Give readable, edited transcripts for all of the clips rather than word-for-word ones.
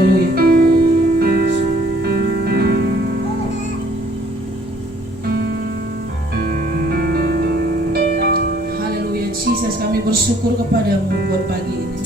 Haleluya. Haleluya, Jesus, kami bersyukur kepadamu buat pagi ini.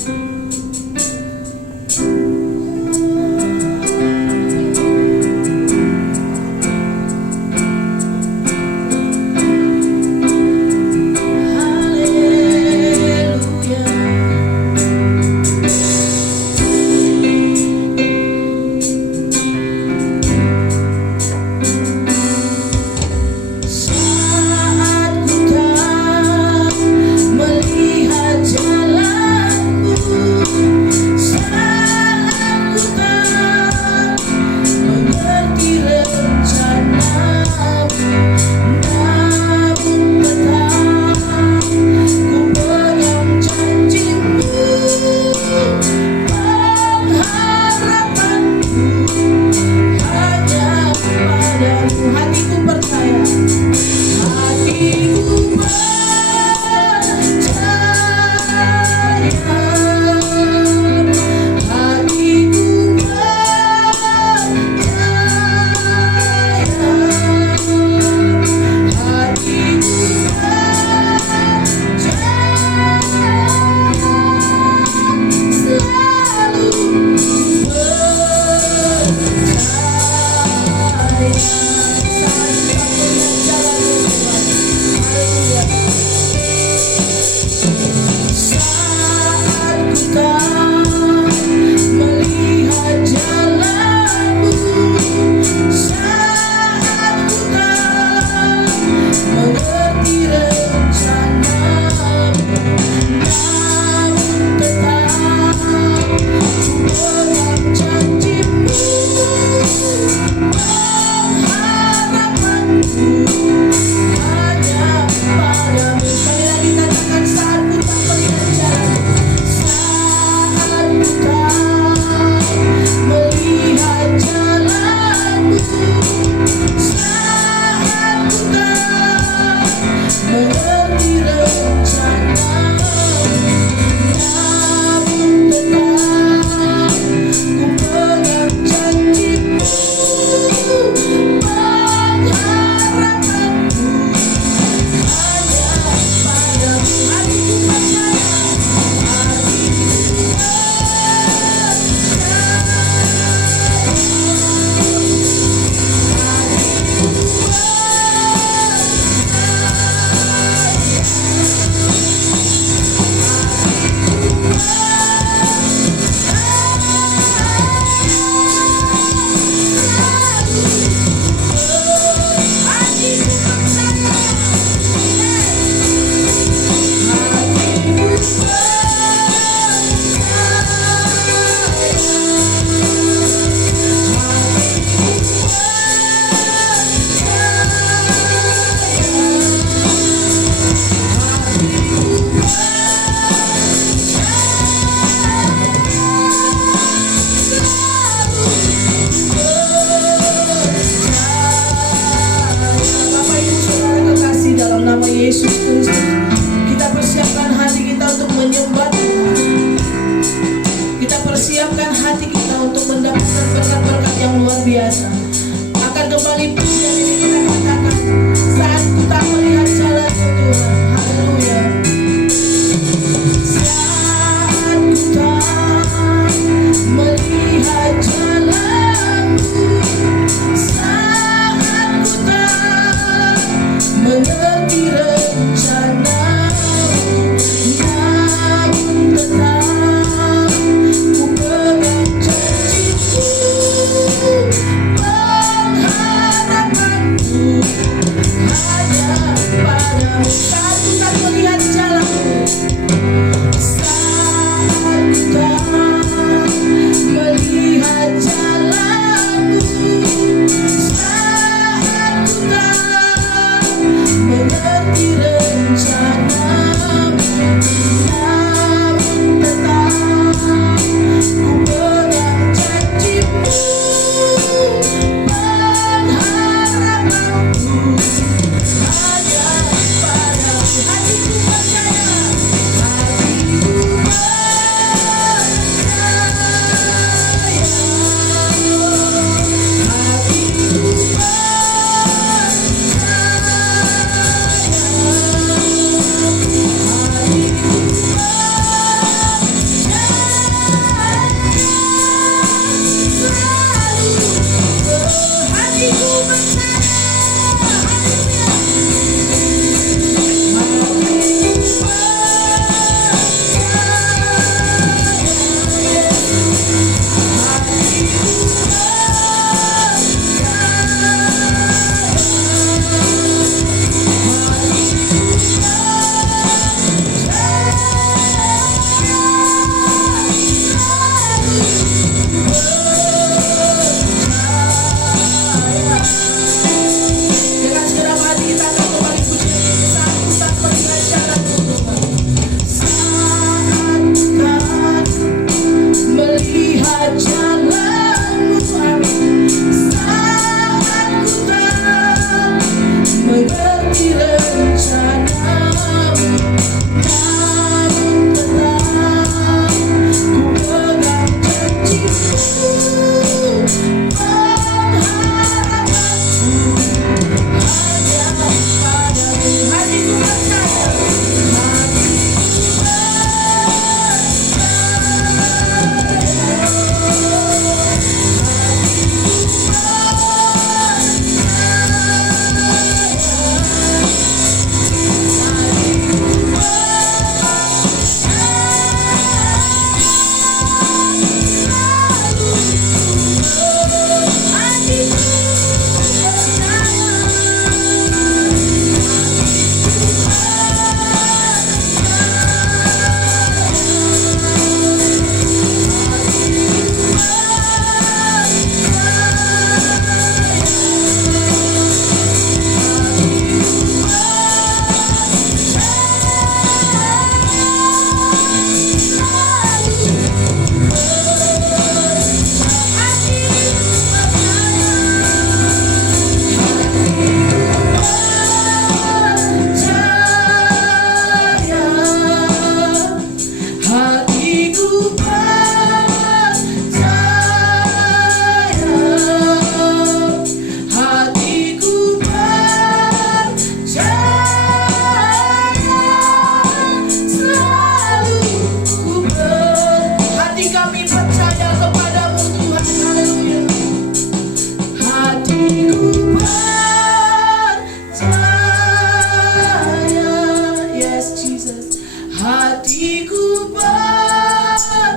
hatiku percaya.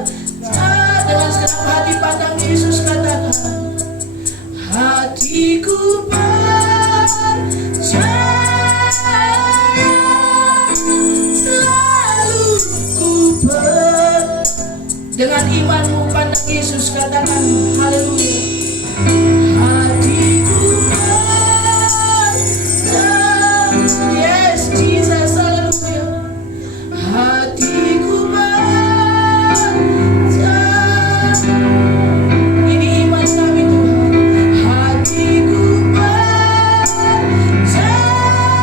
Dengan segenap hati pandang Yesus, katakan hatiku percaya. Selalu ku dengan imanmu pandang Yesus, katakan haleluya. Hatiku percaya. Yes Jesus, haleluya. Hatiku percaya. Ini iman kami Tuhan. Hatiku percaya. Selalu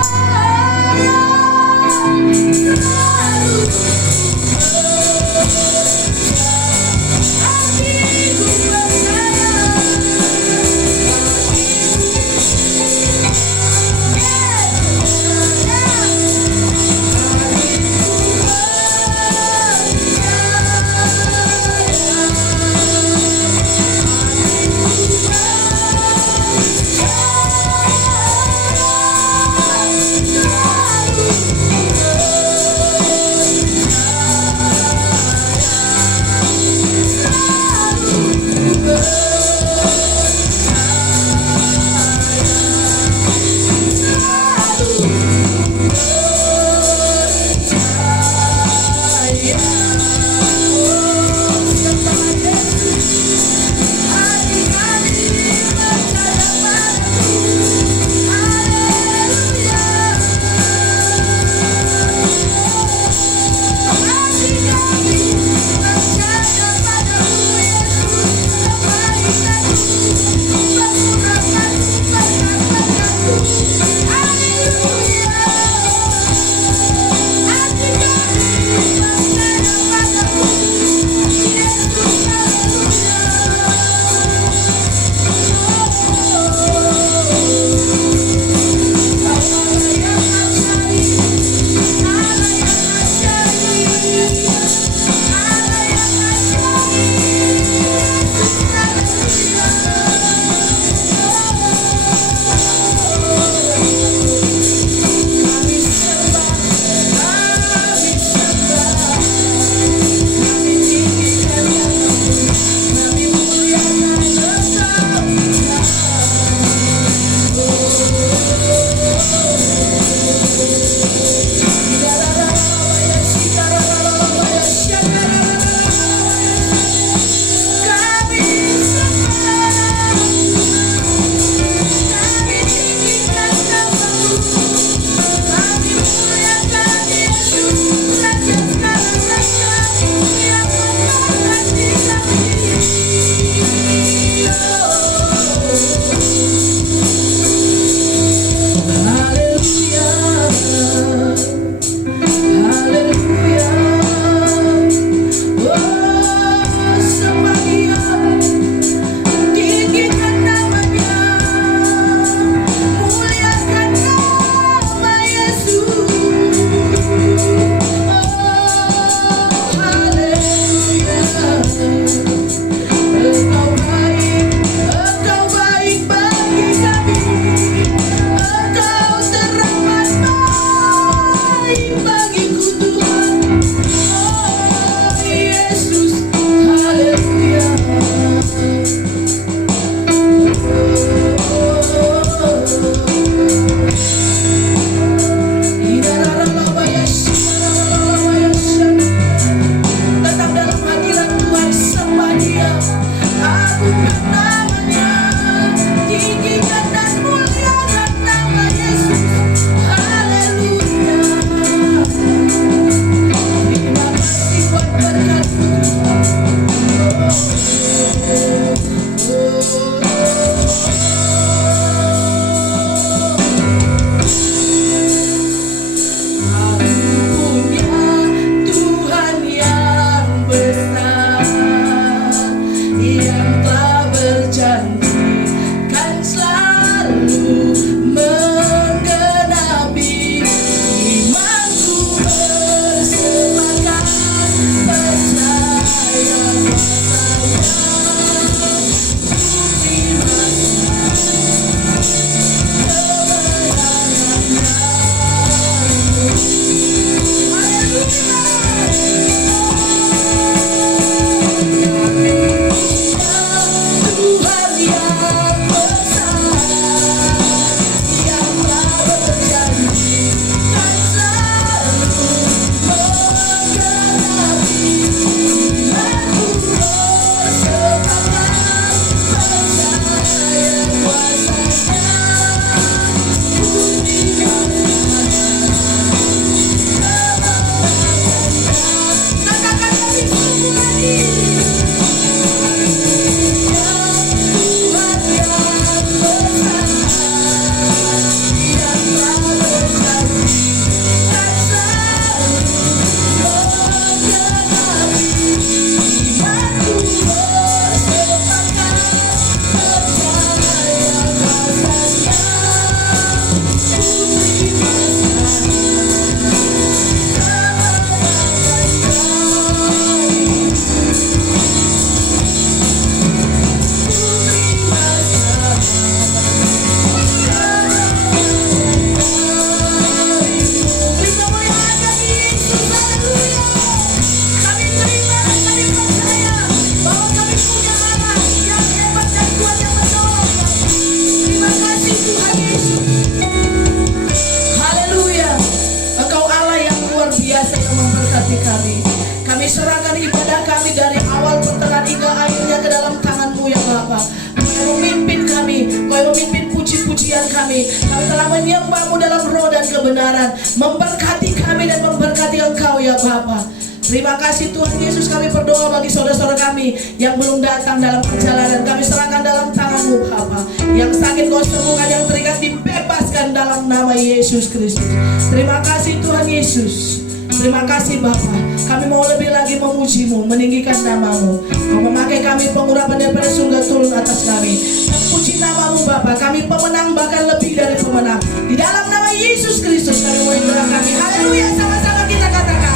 Kami telah menyembah-Mu dalam roh dan kebenaran. Memberkati kami dan memberkati Engkau ya Bapa. Terima kasih Tuhan Yesus, kami berdoa bagi saudara-saudara kami yang belum datang dalam perjalanan. Kami serahkan dalam tangan-Mu Bapa. Yang sakit Kau sembuhkan, yang terikat dibebaskan dalam nama Yesus Kristus. Terima kasih Tuhan Yesus. Terima kasih Bapa. Kami mau lebih lagi memuji-Mu, meninggikan nama-Mu. Kau memakai kami pengurapan daripada surga turun atas kami. Terpuji nama-Mu Bapa. Kami pemenang, bahkan lebih dari pemenang. Di dalam nama Yesus Kristus kami mulai doa kami. Haleluya, sama-sama kita katakan.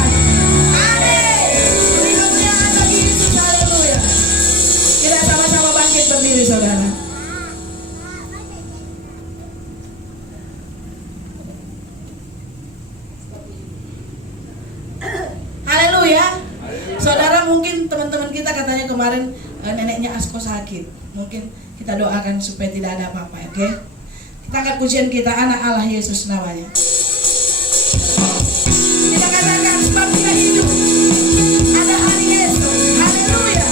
Berdiri saudara. Haleluya. Saudara, mungkin teman-teman kita katanya kemarin neneknya Asko sakit. Mungkin kita doakan supaya tidak ada apa-apa, oke? Kita angkat pujian kita, anak Allah Yesus namanya. Kita katakan sebab Dia hidup. Ada hari esok. Haleluya.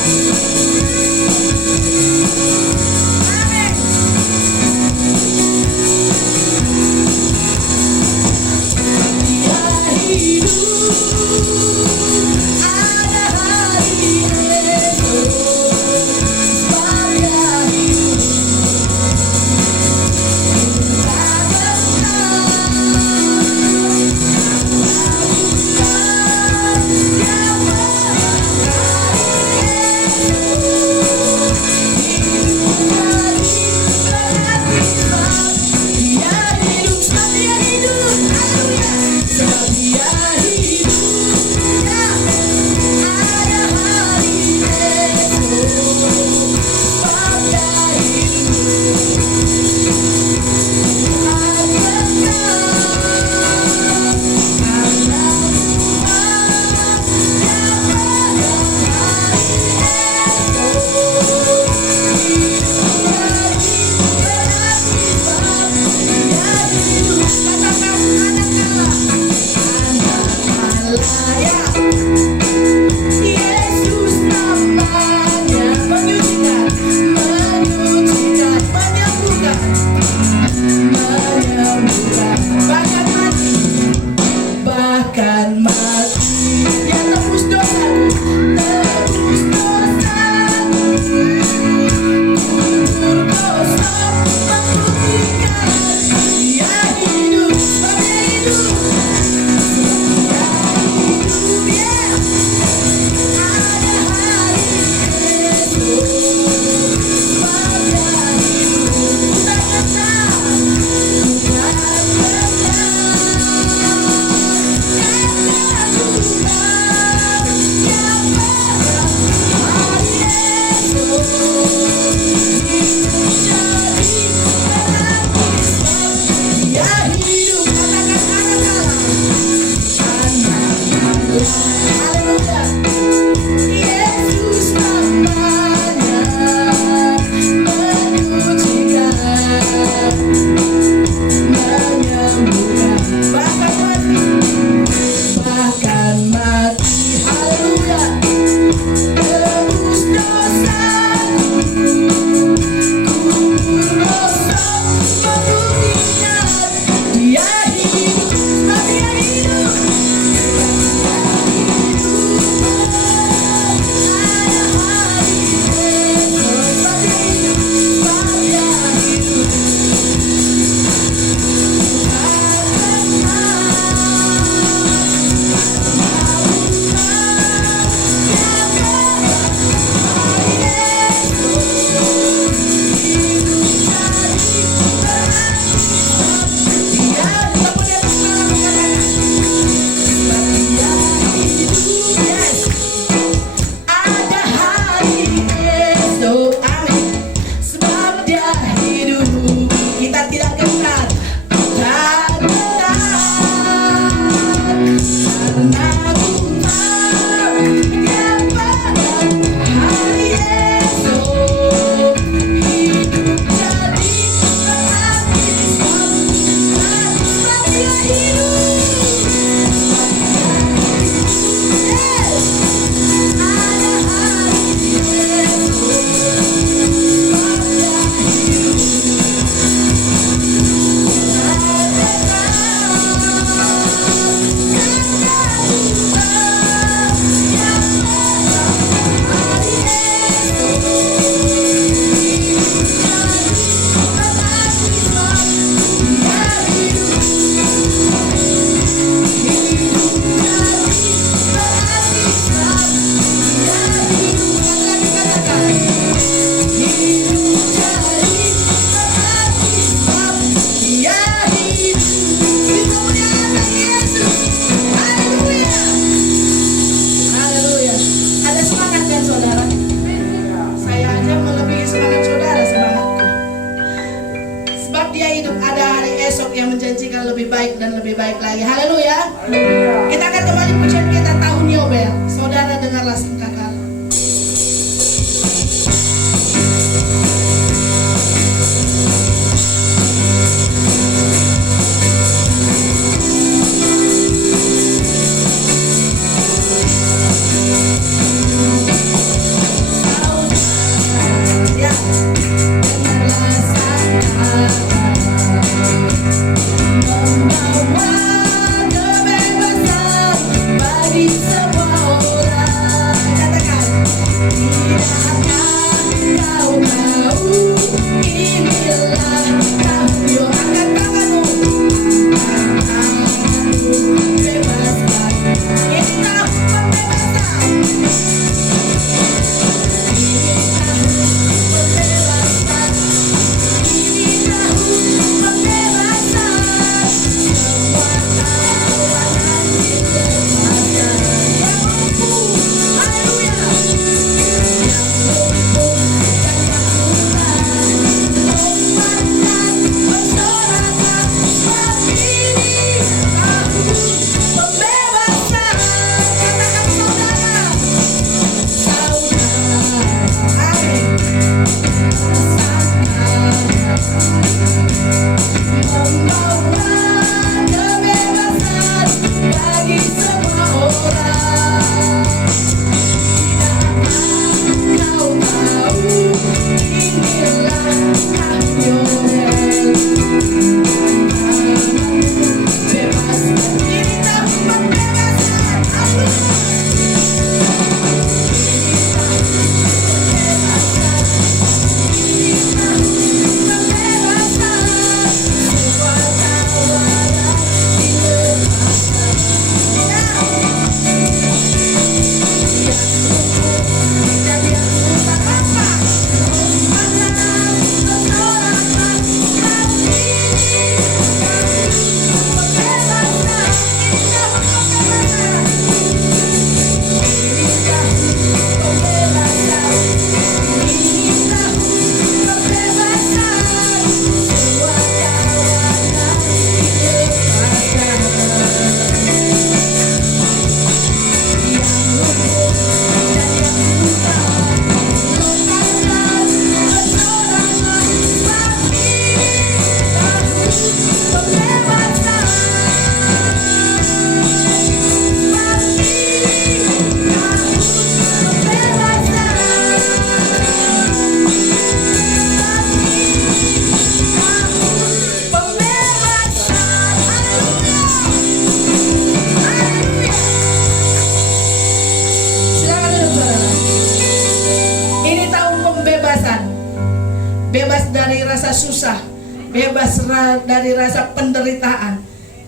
bebas dari rasa penderitaan,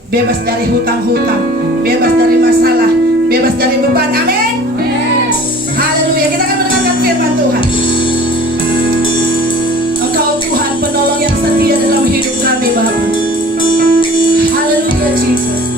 bebas dari hutang-hutang, bebas dari masalah, bebas dari beban. Amin. Haleluya. Kita akan mendengarkan firman Tuhan. Engkau Tuhan penolong yang setia dalam hidup kami Bapa. Haleluya Jesus.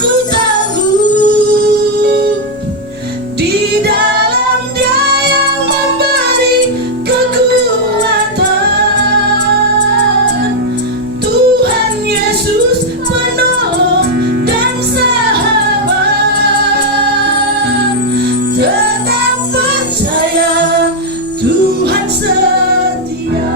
ku tangguh di dalam Dia yang memberi kekuatan. Tuhan Yesus penolong dan sahabat. Tetap percaya Tuhan setia.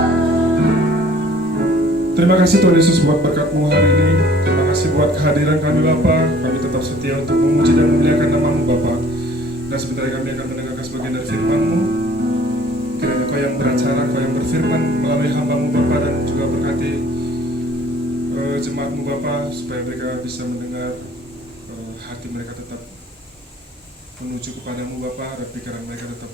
Terima kasih Tuhan Yesus buat berkat-Mu hari ini. Terima kasih buat kehadiran kami Bapa. Kami tetap setia untuk memuji dan memuliakan nama-Mu Bapa. Dan sebentar kami akan mendengarkan sebagian dari firman-Mu. Kiranya Kau yang beracara, Kau yang berfirman melalui hamba-Mu Bapa, dan juga berkati jemaat-Mu Bapa, supaya mereka bisa mendengar, hati mereka tetap menuju kepadamu Bapa, dan pikiran mereka tetap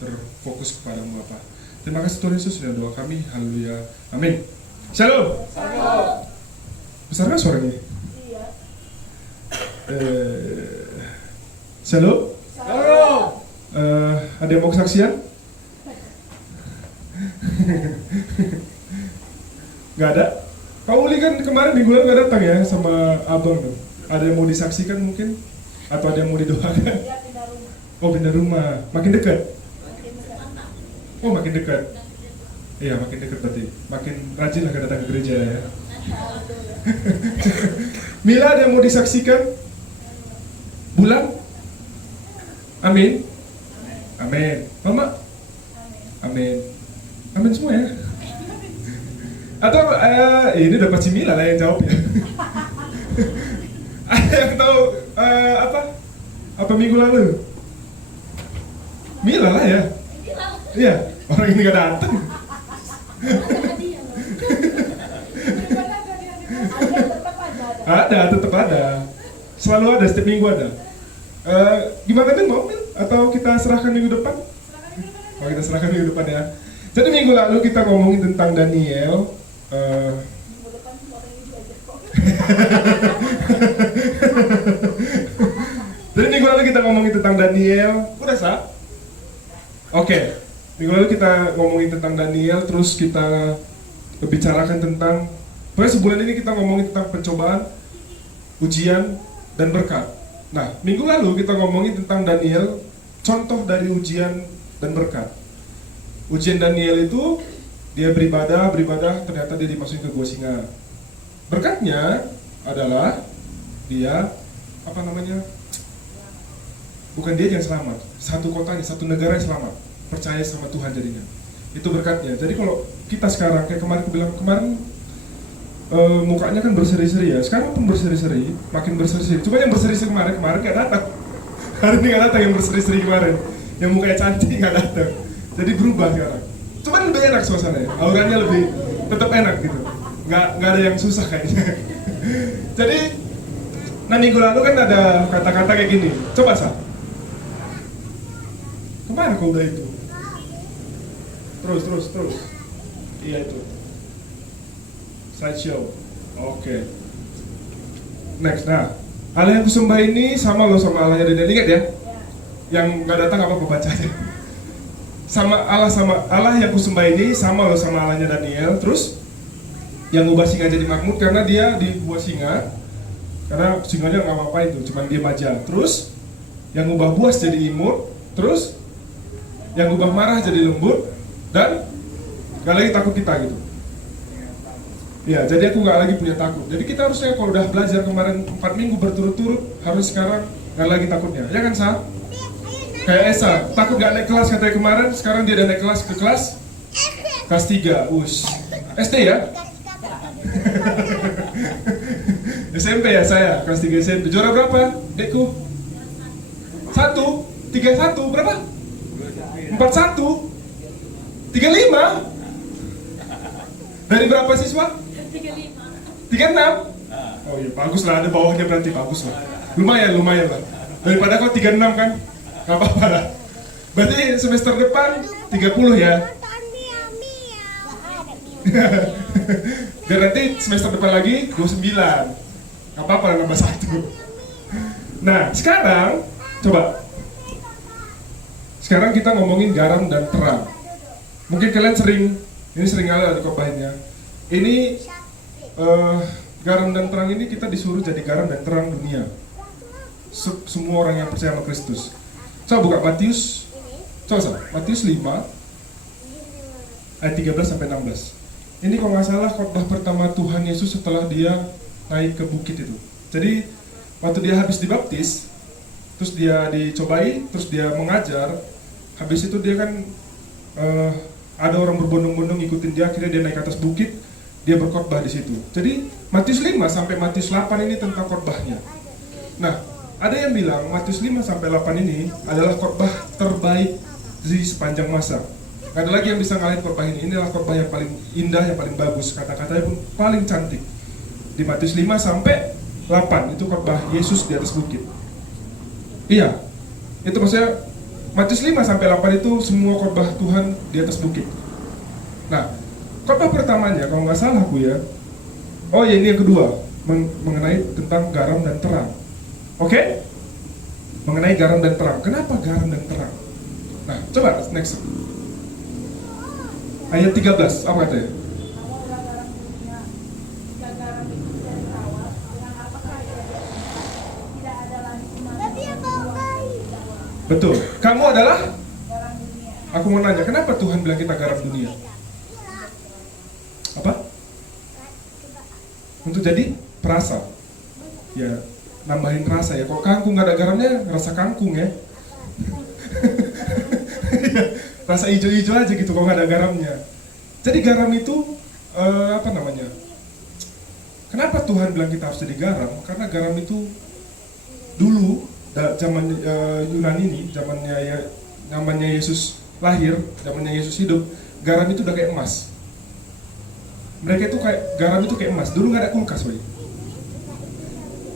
terfokus kepadamu Bapa. Terima kasih Tuhan Yesus, sudah doa kami. Haleluya. Amin. Shalom. Besar kan suaranya? Iya. Shalom. Ada yang mau kesaksian? Gak ada? Kak Uli kan kemarin minggu lalu gak datang ya sama abang tuh. Ada yang mau disaksikan mungkin? Atau ada yang mau didoakan? Dia pindah rumah. Oh, pindah rumah. Makin dekat? Makin dekat. Oh, makin dekat. Iya, makin dekat berarti. Makin rajin lah datang ke gereja ya. Mila, ada yang mau disaksikan? Bulan? Amin. Amin. Mama? Amin. Amin semua ya. Atau ini udah pasti Mila lah yang jawab ya. Ada yang tahu apa minggu lalu? Mila lah ya. Iya, orang ini gak datang. Ada, tetap ada. Selalu ada, setiap minggu ada. Gimana nih mau Mil? Atau kita serahkan minggu depan? Oh, kita serahkan minggu depan ya. Jadi minggu lalu kita ngomongin tentang Daniel. Minggu depan semua orang ini belajar kok. Jadi minggu lalu kita ngomongin tentang Daniel. Udah sah? Oke. Minggu lalu kita ngomongin tentang Daniel, terus kita bicarakan tentang, pokoknya sebulan ini kita ngomongin tentang pencobaan, ujian, dan berkat. Nah, minggu lalu kita ngomongin tentang Daniel, contoh dari ujian dan berkat. Ujian Daniel itu, dia beribadah, ternyata dia dimasukin ke gua singa. Berkatnya adalah dia, bukan dia yang selamat, satu kotanya, satu negara yang selamat, percaya sama Tuhan jadinya. Itu berkatnya. Jadi kalau kita sekarang, kayak kemarin aku bilang, mukanya kan berseri-seri ya, sekarang pun berseri-seri, makin berseri-seri. Cuma yang berseri-seri kemarin gak datang. Hari ini gak datang yang berseri-seri kemarin, yang mukanya cantik gak datang. Jadi berubah sekarang. Cuman lebih enak suasananya, auranya lebih tetap enak gitu. Gak ada yang susah kayaknya. Jadi, nah minggu lalu kan ada kata-kata kayak gini. Coba Sa. Kemana kau udah itu? Terus. Iya itu. Slideshow. Oke. Next. Nah, Allah yang kusembah ini sama loh sama Allahnya Daniel. Ingat ya? Yang nggak datang apa baca aja. Sama Allah yang kusembah ini sama loh sama Allahnya Daniel. Terus yang ngubah singa jadi makmur karena dia dibuat singa. Karena singanya nggak apa-apa itu, cuma diem aja. Terus yang ngubah buas jadi imut. Terus yang ngubah marah jadi lembut. Dan gak lagi takut kita gitu. Ya, jadi aku gak lagi punya takut. Jadi kita harusnya kalau udah belajar kemarin 4 minggu berturut-turut, harus sekarang gak lagi takutnya. Ya kan Sa? Kayak Esa, takut gak naik kelas katanya kemarin, sekarang dia udah naik kelas ke kelas 3. SD ya? SMP ya saya, kelas 3 SMP. Juara berapa? Dekku? 1, 3-1, berapa? 4-1 35? Dari berapa siswa? 36? Oh iya, bagus lah, ada bawahnya berarti bagus lah. Lumayan lah. Daripada kau 36 kan? Gak apa-apa lah. Berarti semester depan 30 ya? Dan nanti semester depan lagi 29. Gak apa-apa lah, nambah 1. Nah, sekarang coba. Sekarang kita ngomongin garam dan terang. Mungkin kalian sering ada di khotbahnya. Ini garam dan terang ini kita disuruh jadi garam dan terang dunia. semua orang yang percaya sama Kristus. Coba buka Matius. Coba Matius 5 ayat 13 sampai 16. Ini kalau nggak salah khotbah pertama Tuhan Yesus setelah dia naik ke bukit itu. Jadi waktu dia habis dibaptis, terus dia dicobai, terus dia mengajar. Habis itu dia kan ada orang berbondong-bondong ngikutin dia, akhirnya dia naik ke atas bukit, dia berkhotbah di situ. Jadi Matius 5 sampai Matius 8 ini tentang khotbahnya. Nah, ada yang bilang Matius 5 sampai 8 ini adalah khotbah terbaik di sepanjang masa. Gak ada lagi yang bisa ngalahin khotbah ini. Inilah khotbah yang paling indah, yang paling bagus, kata-katanya pun paling cantik. Di Matius 5 sampai 8 itu khotbah Yesus di atas bukit. Iya, itu maksudnya Matius 5 sampai 8 itu semua khotbah Tuhan di atas bukit. Nah, khotbah pertamanya kalau nggak salah aku ya, oh ya ini yang kedua, mengenai tentang garam dan terang. Oke? Mengenai garam dan terang. Kenapa garam dan terang? Nah, coba next. Ayat 13, apa katanya? Kamu adalah garam dunia. Jika garam itu tidak dirawat, dengan apakah ia tidak ada lagi gunanya? Betul. Kamu adalah? Garam dunia. Aku mau nanya, kenapa Tuhan bilang kita garam dunia? Apa? Untuk jadi perasa. Ya, nambahin rasa ya. Kalau kangkung nggak ada garamnya, rasa kangkung ya. Rasa hijau-hijau aja gitu kalau nggak ada garamnya. Jadi garam itu apa namanya? Kenapa Tuhan bilang kita harus jadi garam? Karena garam itu dulu zaman Yunani ini, zamannya Yesus lahir, zamannya Yesus hidup, garam itu udah kayak emas. Mereka itu kayak garam itu kayak emas. Dulu nggak ada kulkas, woy.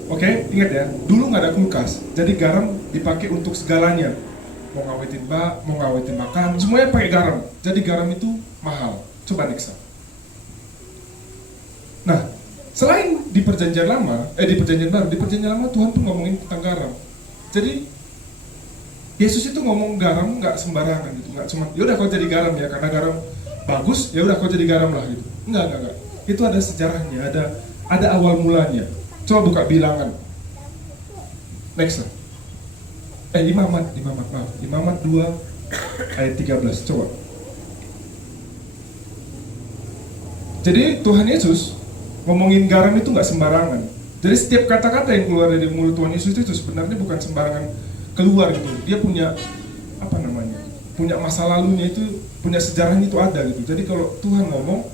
Oke, ingat ya. Dulu nggak ada kulkas, jadi garam dipakai untuk segalanya. Mau ngawetin makan, semuanya pakai garam. Jadi garam itu mahal. Coba next. Nah, selain di perjanjian lama, di perjanjian baru, di perjanjian lama Tuhan pun ngomongin tentang garam. Jadi Yesus itu ngomong garam nggak sembarangan gitu, nggak cuma ya udah kau jadi garam ya karena garam bagus, ya udah kau jadi garam lah gitu. Enggak. Itu ada sejarahnya, ada awal mulanya. Coba buka Bilangan. Next. Imamat 2 ayat 13. Coba. Jadi Tuhan Yesus ngomongin garam itu nggak sembarangan. Jadi setiap kata-kata yang keluar dari mulut Tuhan Yesus itu sebenarnya bukan sembarangan keluar gitu. Dia punya punya masa lalunya itu, punya sejarahnya itu ada gitu. Jadi kalau Tuhan ngomong,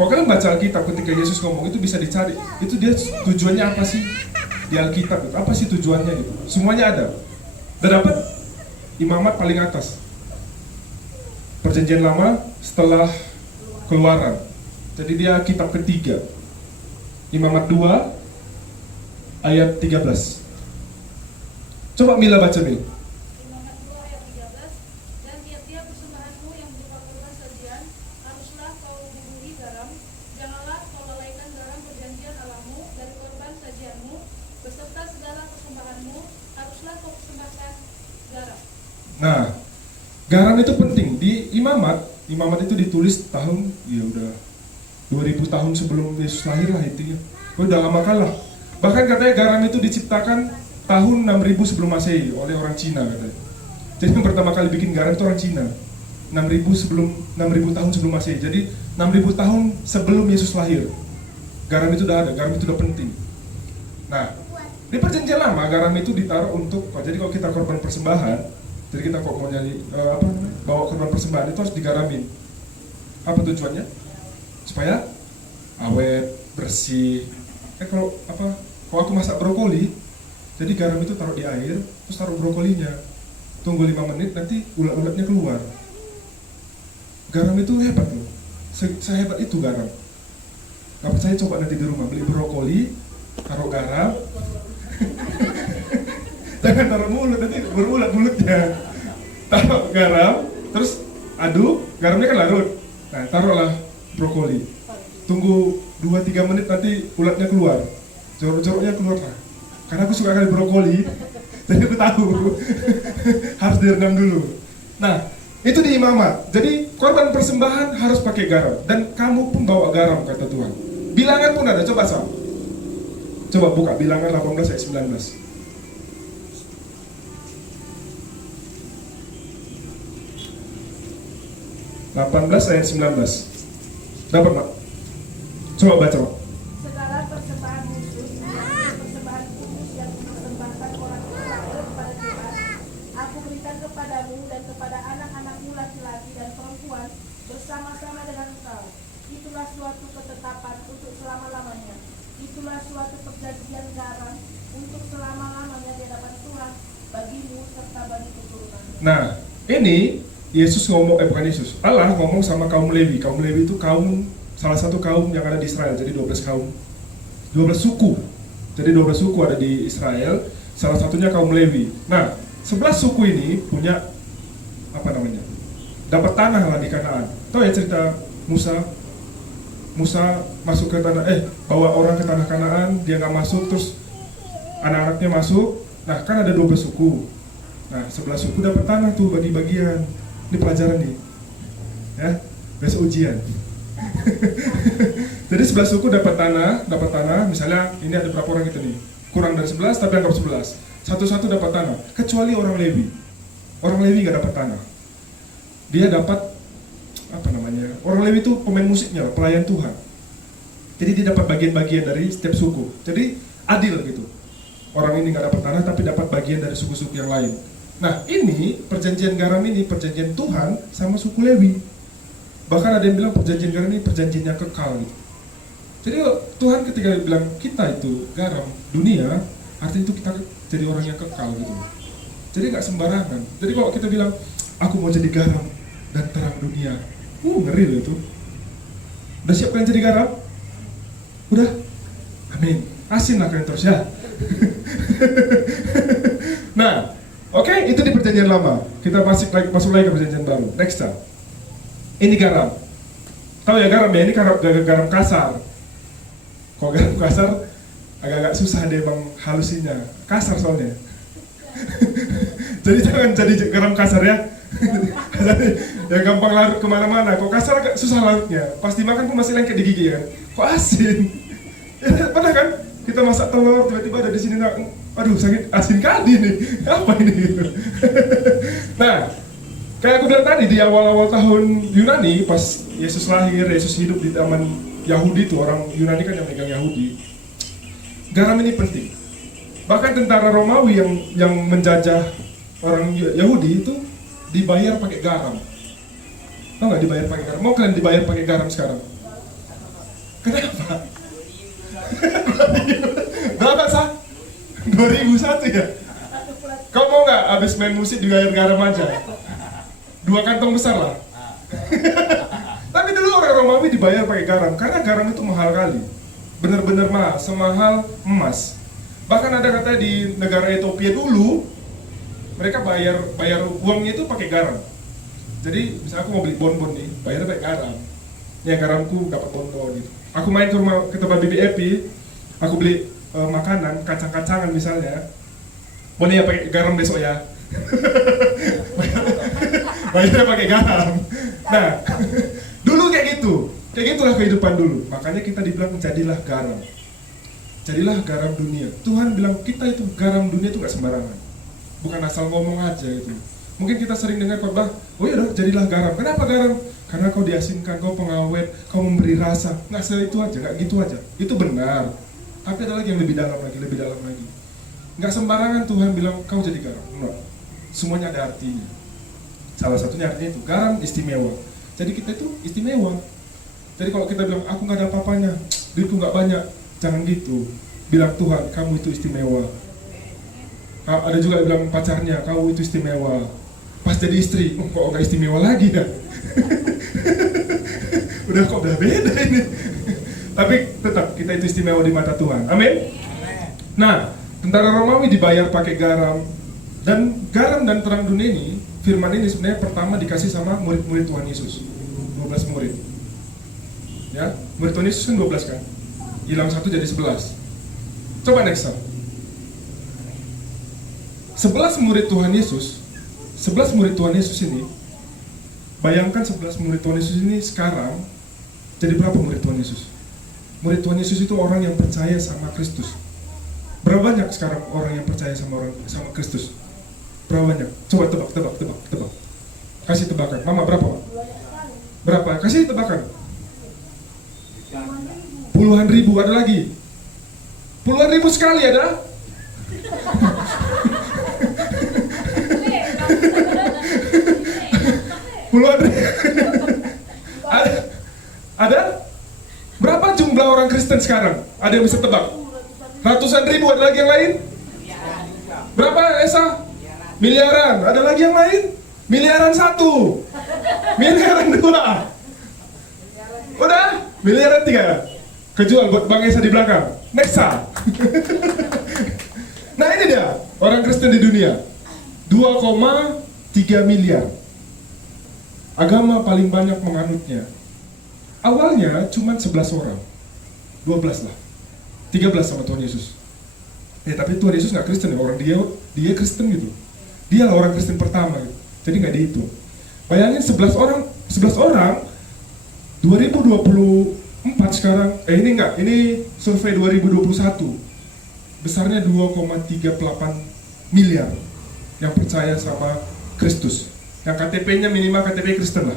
kalau kalian baca Alkitab ketika Yesus ngomong itu bisa dicari. Itu dia tujuannya apa sih di Alkitab itu? Apa sih tujuannya gitu? Semuanya ada. Dan dapat imamat paling atas. Perjanjian lama setelah Keluaran. Jadi dia kitab ketiga. Imamat 2 ayat 13. Coba Mila baca, Mil. Imamat 2 ayat 13. Dan tiap-tiap persembahanmu yang berupa kurban sajian haruslah kau bubuhi garam. Janganlah kau lalaikan garam perjanjian Allahmu dari korban sajianmu beserta segala persembahanmu haruslah kau persembahkan garam. Nah, garam itu penting. Di imamat itu ditulis tahun, ya udah 2000 tahun sebelum Yesus lahir lah intinya. Udah lama kalah. Bahkan katanya garam itu diciptakan tahun 6000 sebelum Masehi oleh orang Cina katanya. Jadi yang pertama kali bikin garam itu orang Cina. 6000 tahun sebelum Masehi. Jadi 6000 tahun sebelum Yesus lahir. Garam itu udah ada, garam itu udah penting. Nah, di perjanjian lama garam itu ditaruh untuk, jadi kalau kita korban persembahan, jadi kita kok mau bawa korban persembahan itu harus digaramin. Apa tujuannya? Supaya awet, bersih. Kalau aku masak brokoli, jadi garam itu taruh di air, terus taruh brokolinya, tunggu 5 menit, nanti ulat-ulatnya keluar. Garam itu hebat loh, sehebat itu garam. Gak percaya coba nanti di rumah beli brokoli, taruh garam. Jangan taruh mulut, nanti berulat mulutnya. Taruh garam, terus aduk, garamnya kan larut. Nah, taruhlah brokoli. Tunggu 2-3 menit nanti ulatnya keluar. Jorok-joroknya keluar lah. Karena aku suka kali brokoli, jadi aku tahu harus direndam dulu. Nah, itu di imamat. Jadi korban persembahan harus pakai garam. Dan kamu pun bawa garam, kata Tuhan. Bilangan pun ada, coba Sam. Coba buka Bilangan 18 ayat 19. 18 ayat 19. Dapat, Pak? Coba baca, Pak. Segala persembahan khusus, yakni persembahan kudus yang dipersembahkan orang Israel kepada Tuhan, aku berikan kepadamu dan kepada anak-anakmu laki-laki dan perempuan bersama-sama dengan engkau. Itulah suatu ketetapan untuk selama-lamanya. Itulah suatu perjanjian garam untuk selama-lamanya di hadapan Tuhan bagimu serta bagi keturunanmu. Nah, ini Yesus ngomong, bukan Yesus, Allah ngomong sama kaum Lewi. Kaum Lewi itu salah satu kaum yang ada di Israel, jadi 12 kaum, 12 suku. Jadi 12 suku ada di Israel, salah satunya kaum Lewi. Nah, 11 suku ini punya dapat tanah lah di Kanaan. Tahu ya cerita Musa masuk ke bawa orang ke tanah Kanaan, dia nggak masuk, terus anak-anaknya masuk. Nah, kan ada 12 suku. Nah, 11 suku dapat tanah tuh bagi-bagian. Ini pelajaran nih, ya, besok ujian. Jadi 11 suku dapat tanah, misalnya ini ada berapa orang kita nih, kurang dari 11 tapi anggap 11, satu-satu dapat tanah, kecuali orang Lewi nggak dapat tanah. Dia dapat orang Lewi itu pemain musiknya, pelayan Tuhan. Jadi dia dapat bagian-bagian dari setiap suku, jadi adil gitu. Orang ini nggak dapat tanah tapi dapat bagian dari suku-suku yang lain. Nah, ini perjanjian garam ini perjanjian Tuhan sama suku Lewi. Bahkan ada yang bilang perjanjian garam ini perjanjian yang kekal gitu. Jadi Tuhan ketika bilang kita itu garam dunia, artinya itu kita jadi orang yang kekal gitu. Jadi nggak sembarangan. Jadi kalau kita bilang aku mau jadi garam dan terang dunia, ngeri loh itu. Udah siap kalian jadi garam? Udah? Amin. Asin lah kalian terus ya. Nah, oke, itu di perjanjian lama. Kita masuk lagi ke perjanjian baru. Next time. Ini garam. Tahu ya garam ya, ini garam kasar. Kalau garam kasar agak-agak susah deh bang halusinya. Kasar soalnya. Jadi jangan jadi garam kasar ya. Jadi ya gampang larut kemana-mana. Kok kasar agak susah larutnya. Pas dimakan pun masih lengket di gigi kan. Kok asin? Ya, pernah kan? Kita masak telur tiba-tiba ada di sini. Aduh sakit asin kali nih. Apa ini? Nah, kayak aku bilang tadi di awal-awal tahun Yunani, pas Yesus lahir, Yesus hidup di zaman Yahudi tuh, orang Yunani kan yang megang Yahudi. Garam ini penting. Bahkan tentara Romawi yang menjajah orang Yahudi itu dibayar pakai garam. Tahu nggak dibayar pakai garam? Mau kalian dibayar pakai garam sekarang? Kenapa? Berapa sah? 2001 ya? Kau mau nggak abis main musik dibayar garam aja? 2 kantong besar lah. Tapi dulu orang Romawi dibayar pakai garam karena garam itu mahal kali, bener-bener mahal, semahal emas. Bahkan ada katanya di negara Ethiopia dulu mereka bayar uangnya itu pakai garam. Jadi misalnya aku mau beli bonbon nih, bayar pakai garam. Ya garamku dapat bonbon gitu. Aku main ke tempat Bibi Epi, aku beli makanan, kacang-kacangan misalnya. Boleh ya pakai garam besok ya. Bayarnya pakai garam. Nah, dulu kayak gitulah kehidupan dulu. Makanya kita dibilang jadilah garam. Jadilah garam dunia. Tuhan bilang kita itu garam dunia itu gak sembarangan. Bukan asal ngomong aja itu. Mungkin kita sering dengar khotbah, oh iya dong, jadilah garam. Kenapa garam? Karena kau diasinkan, kau pengawet, kau memberi rasa. Nggak itu aja, nggak gitu aja. Itu benar. Tapi ada lagi yang lebih dalam lagi. Nggak sembarangan Tuhan bilang kau jadi garam. Enggak. Semuanya ada artinya. Salah satunya artinya itu garam istimewa. Jadi kita itu istimewa. Jadi kalau kita bilang aku nggak ada apa-apanya, duitku nggak banyak, jangan gitu. Bilang Tuhan, kamu itu istimewa. Ada juga yang bilang pacarnya, kamu itu istimewa. Pas jadi istri, kok nggak istimewa lagi ya? Kok udah beda ini. Tapi tetap kita itu istimewa di mata Tuhan. Amin. Nah, tentara Romawi dibayar pakai garam dan terang dunia ini, firman ini sebenarnya pertama dikasih sama murid-murid Tuhan Yesus. 12 murid. Ya, murid Tuhan Yesus kan 12 kan? Hilang 1 jadi 11. Coba next slide. 11 murid Tuhan Yesus ini, bayangkan 11 murid Tuhan Yesus ini sekarang jadi berapa murid Tuhan Yesus? Murid Tuhan Yesus itu orang yang percaya sama Kristus. Berapa banyak sekarang orang yang percaya sama Kristus? Berapa banyak? Coba tebak. Kasih tebakan. Mama berapa, Pak? Berapa? Kasih tebakan. Puluhan ribu, ada lagi. Puluhan ribu sekali ada. Puluhan ribu. Ada? Berapa jumlah orang Kristen sekarang? Ada yang bisa tebak? Ratusan ribu, ada lagi yang lain? Berapa Esa? Miliaran. Ada lagi yang lain? Miliaran 1, miliaran 2, udah? Miliaran 3. Kejual buat Bang Esa di belakang. Nexa. Nah ini dia orang Kristen di dunia. 2,3 miliar. Agama paling banyak menganutnya. Awalnya cuma 11 orang, 12 lah, 13 sama Tuhan Yesus. Tapi Tuhan Yesus nggak Kristen ya, orang dia Kristen gitu. Dia lah orang Kristen pertama gitu. Jadi nggak dihitung. Bayangin 11 orang 2024 sekarang, ini survei 2021. Besarnya 2,38 miliar yang percaya sama Kristus. Yang KTP-nya minimal KTP Kristen lah.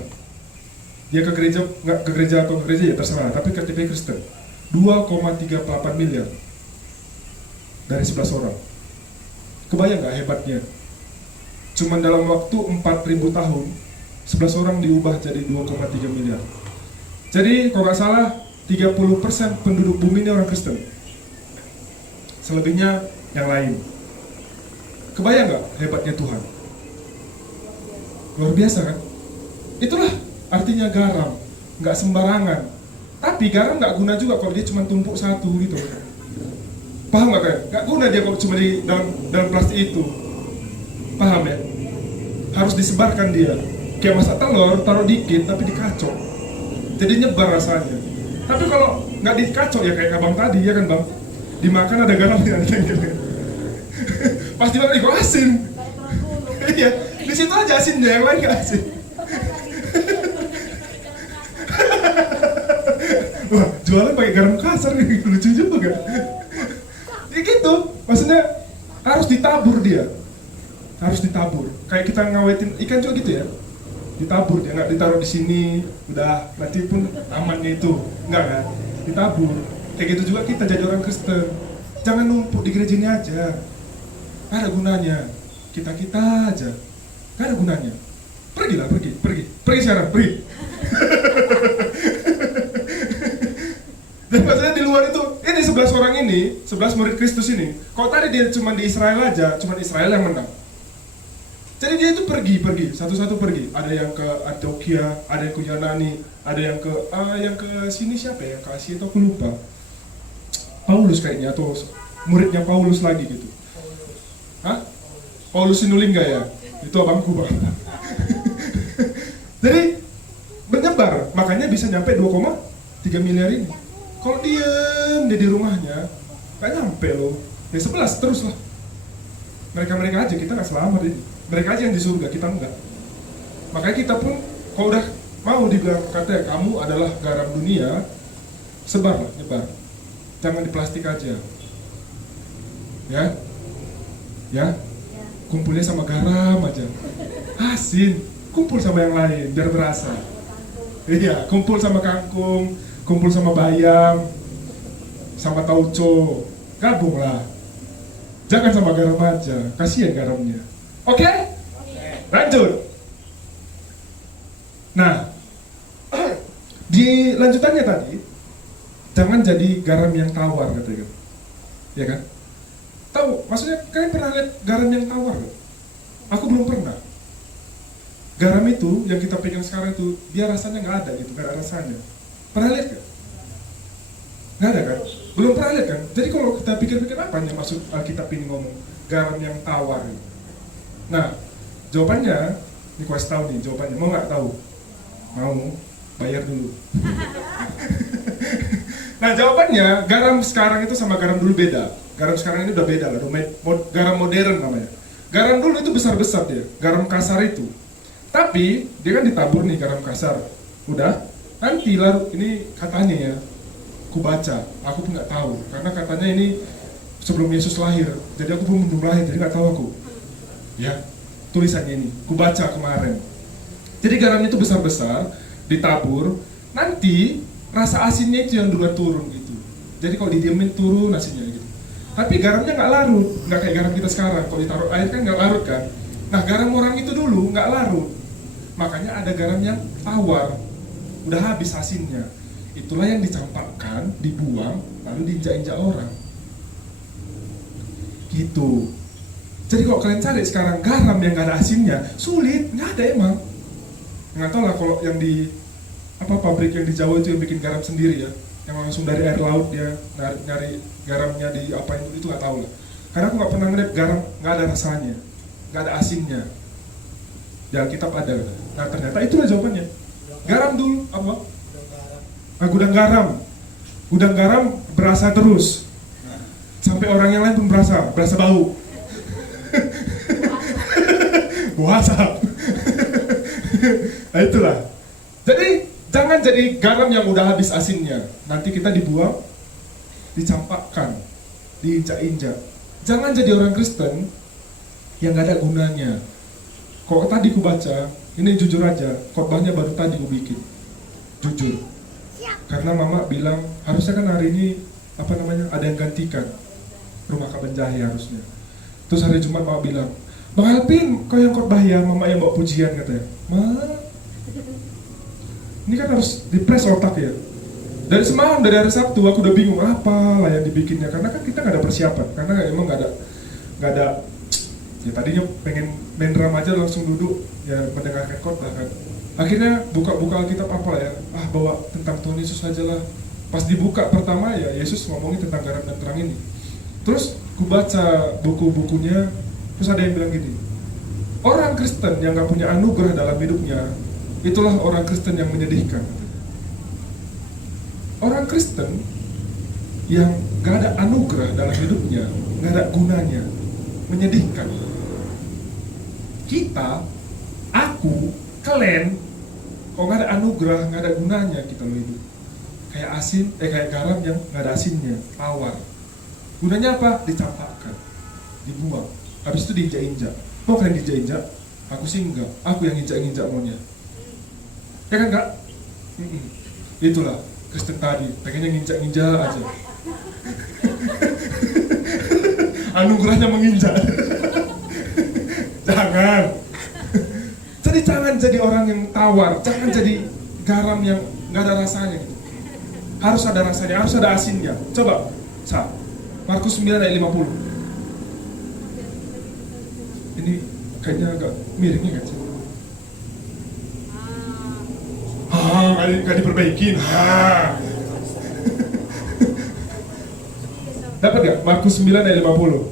Dia ke gereja, nggak ke gereja atau ke gereja ya terserah, tapi KTP Kristen. 2,38 miliar dari 11 orang. Kebayang nggak hebatnya? Cuman dalam waktu 4.000 tahun 11 orang diubah jadi 2,3 miliar. Jadi kalau nggak salah 30% penduduk bumi ini orang Kristen. Selebihnya yang lain. Kebayang nggak hebatnya Tuhan? Luar biasa kan? Itulah artinya garam, nggak sembarangan. Tapi garam nggak guna juga kalau dia cuma tumpuk satu gitu. Paham nggak kan? Nggak guna dia kalau cuma di dalam plastik itu. Paham ya? Harus disebarkan dia. Kayak masak telur, taruh dikit tapi dikacau. Jadi nyebar rasanya. Tapi kalau nggak dikacau ya kayak abang tadi ya kan bang? Dimakan ada garamnya gitu. Pas dimakan kok asin. Iya, di situ aja asinnya, yang lain nggak asin. Wah, jualan pakai garam kasar nih, lucu juga. Ya gitu, maksudnya harus ditabur dia. Harus ditabur. Kayak kita ngawetin ikan juga gitu ya. Ditabur dia, nggak ditaruh di sini, udah nanti pun amannya itu. Enggak kan? Ditabur. Kayak gitu juga kita jadi orang Kristen. Jangan numpuk di gereja ini aja. Gak ada gunanya. Kita aja. Gak ada gunanya. Pergilah, pergi sekarang, pergi. Dan maksudnya di luar itu, ini 11 orang ini, 11 murid Kristus ini, kalau tadi dia cuma di Israel aja, cuma Israel yang menang. Jadi dia itu pergi, satu-satu pergi. Ada yang ke Antioquia, ada yang ke Yunani, ada yang ke sini siapa ya? Yang ke Asia atau aku lupa. Paulus kayaknya, atau muridnya Paulus lagi gitu. Hah? Paulus Sinulinga ya? Itu abangku bang. Jadi menyebar, makanya bisa nyampe 2,3 miliar ini. Kalau diem dia di rumahnya, gak nyampe loh. Ya 11 terus lah. Mereka aja, kita gak selamat ini. Mereka aja yang di surga, kita enggak. Makanya kita pun, kalau udah mau dibilang katanya kamu adalah garam dunia, sebarlah, nyebar. Jangan di plastik aja. Ya, kumpulnya sama garam aja. Asin, kumpul sama yang lain biar berasa. Iya, kumpul sama kangkung, kumpul sama bayam, sama tauco, gabunglah. Jangan sama garam aja, kasihan garamnya. Oke? Lanjut. Nah, di lanjutannya tadi, jangan jadi garam yang tawar katanya, ya kan? Tahu, maksudnya kalian pernah lihat garam yang tawar gak? Aku belum pernah. Garam itu yang kita pegang sekarang itu, dia rasanya nggak ada gitu, nggak ada rasanya. Pernah lihat gak? Nggak ada kan? Belum pernah lihat kan? Jadi kalau kita pikir-pikir apa yang maksud Alkitab ini ngomong garam yang tawar gitu. Nah, jawabannya, ini aku kasih tahu nih jawabannya, mau nggak tahu? Mau, bayar dulu. Nah jawabannya, garam sekarang itu sama garam dulu beda. Garam sekarang ini udah beda lah, garam modern namanya. Garam dulu itu besar-besar dia, garam kasar itu. Tapi, dia kan ditabur nih garam kasar. Udah, nanti larut, ini katanya ya, aku baca, aku pun nggak tahu. Karena katanya ini sebelum Yesus lahir, jadi aku belum lahir, jadi nggak tahu aku. Ya, tulisannya ini, aku baca kemarin. Jadi garam itu besar-besar, ditabur, nanti rasa asinnya itu yang duluan turun gitu. Jadi kalau didiemin turun asinnya gitu. Tapi garamnya nggak larut, nggak kayak garam kita sekarang. Kalau ditaruh air kan nggak larut kan. Nah garam orang itu dulu nggak larut, makanya ada garam yang tawar, udah habis asinnya. Itulah yang dicampakkan, dibuang, lalu diinjak-injak orang. Gitu. Jadi kalau kalian cari sekarang garam yang nggak ada asinnya, sulit, nggak ada emang. Nggak tahu lah kalau yang di pabrik yang di Jawa itu yang bikin garam sendiri ya, yang langsung dari air laut dia nyari garamnya di apa itu nggak tahu lah. Karena aku nggak pernah ngeliat garam nggak ada rasanya, nggak ada asinnya. Di Alkitab ada. Nah ternyata itulah jawabannya. Garam dulu apa? Gudang garam. Gudang garam berasa terus. Sampai orang yang lain pun berasa bau. Bau asap. Nah itulah. Jadi jangan jadi garam yang udah habis asinnya. Nanti kita dibuang, dicampakkan, diinjak-injak. Jangan jadi orang Kristen yang gak ada gunanya. Kok tadi ku baca, ini jujur aja, khotbahnya baru tadi ku bikin. Jujur. Karena mama bilang, harusnya kan hari ini ada yang gantikan rumah Kak Benjahi harusnya. Terus hari Jumat mama bilang, Bang Alvin, kau yang khotbah ya, mama yang bawa pujian katanya. Ini kan harus dipres otak ya. Dari semalam, dari hari Sabtu aku udah bingung apa lah yang dibikinnya, karena kan kita nggak ada persiapan, karena emang nggak ada. Ya tadinya pengen main drama aja langsung duduk ya mendengarkan khotbah kan. Akhirnya buka Alkitab apa lah ya, bawa tentang Tuhan Yesus aja lah. Pas dibuka pertama ya Yesus ngomongin tentang garam dan terang ini. Terus ku baca buku-bukunya, terus ada yang bilang gini, orang Kristen yang nggak punya anugerah dalam hidupnya, itulah orang Kristen yang menyedihkan. Orang Kristen yang gak ada anugerah dalam hidupnya, gak ada gunanya, menyedihkan. Kita, aku, kalian, kalau gak ada anugerah, gak ada gunanya kita lo hidup. Kayak garam yang gak ada asinnya, tawar. Gunanya apa? Dicampakkan, dibuang. Habis itu diinjak-injak. Mau kalian diinjak-injak? Aku sih enggak. Aku yang injak-injak maunya. Ya kan Kak? Itulah Kristen tadi, pengennya nginjak-nginjak aja. Anugerahnya menginjak. Jangan. Jadi jangan jadi orang yang tawar, jangan jadi garam yang nggak ada rasanya. Harus ada rasanya, harus ada asinnya. Coba, Markus 9 ayat 50. Ini kayaknya agak miringnya kan sih? Gak diperbaikin. Dapat gak? Markus 9 ayat 50.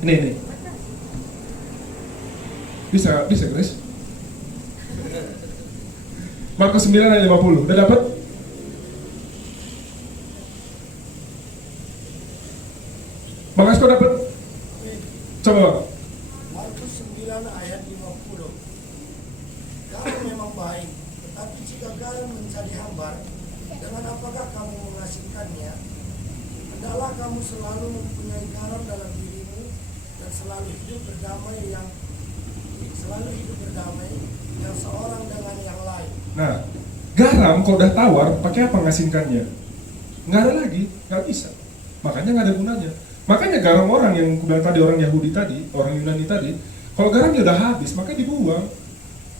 Ini. Bisa Grace? Markus 9 ayat 50. Udah dapat? Bang Asko dapat? Coba Bang. Markus 9 ayat 50. Garam memang baik, tetapi jika garam menjadi hambar, dengan apakah kamu mengasingkannya? Hendaklah kamu selalu mempunyai garam dalam dirimu dan selalu hidup berdamai yang seorang dengan yang lain. Nah, garam kalau udah tawar, pakai apa ngasinkannya? Nggak ada lagi, nggak bisa. Makanya nggak ada gunanya. Makanya garam orang yang bilang tadi, orang Yahudi tadi, orang Yunani tadi, kalau garamnya udah habis, makanya dibuang,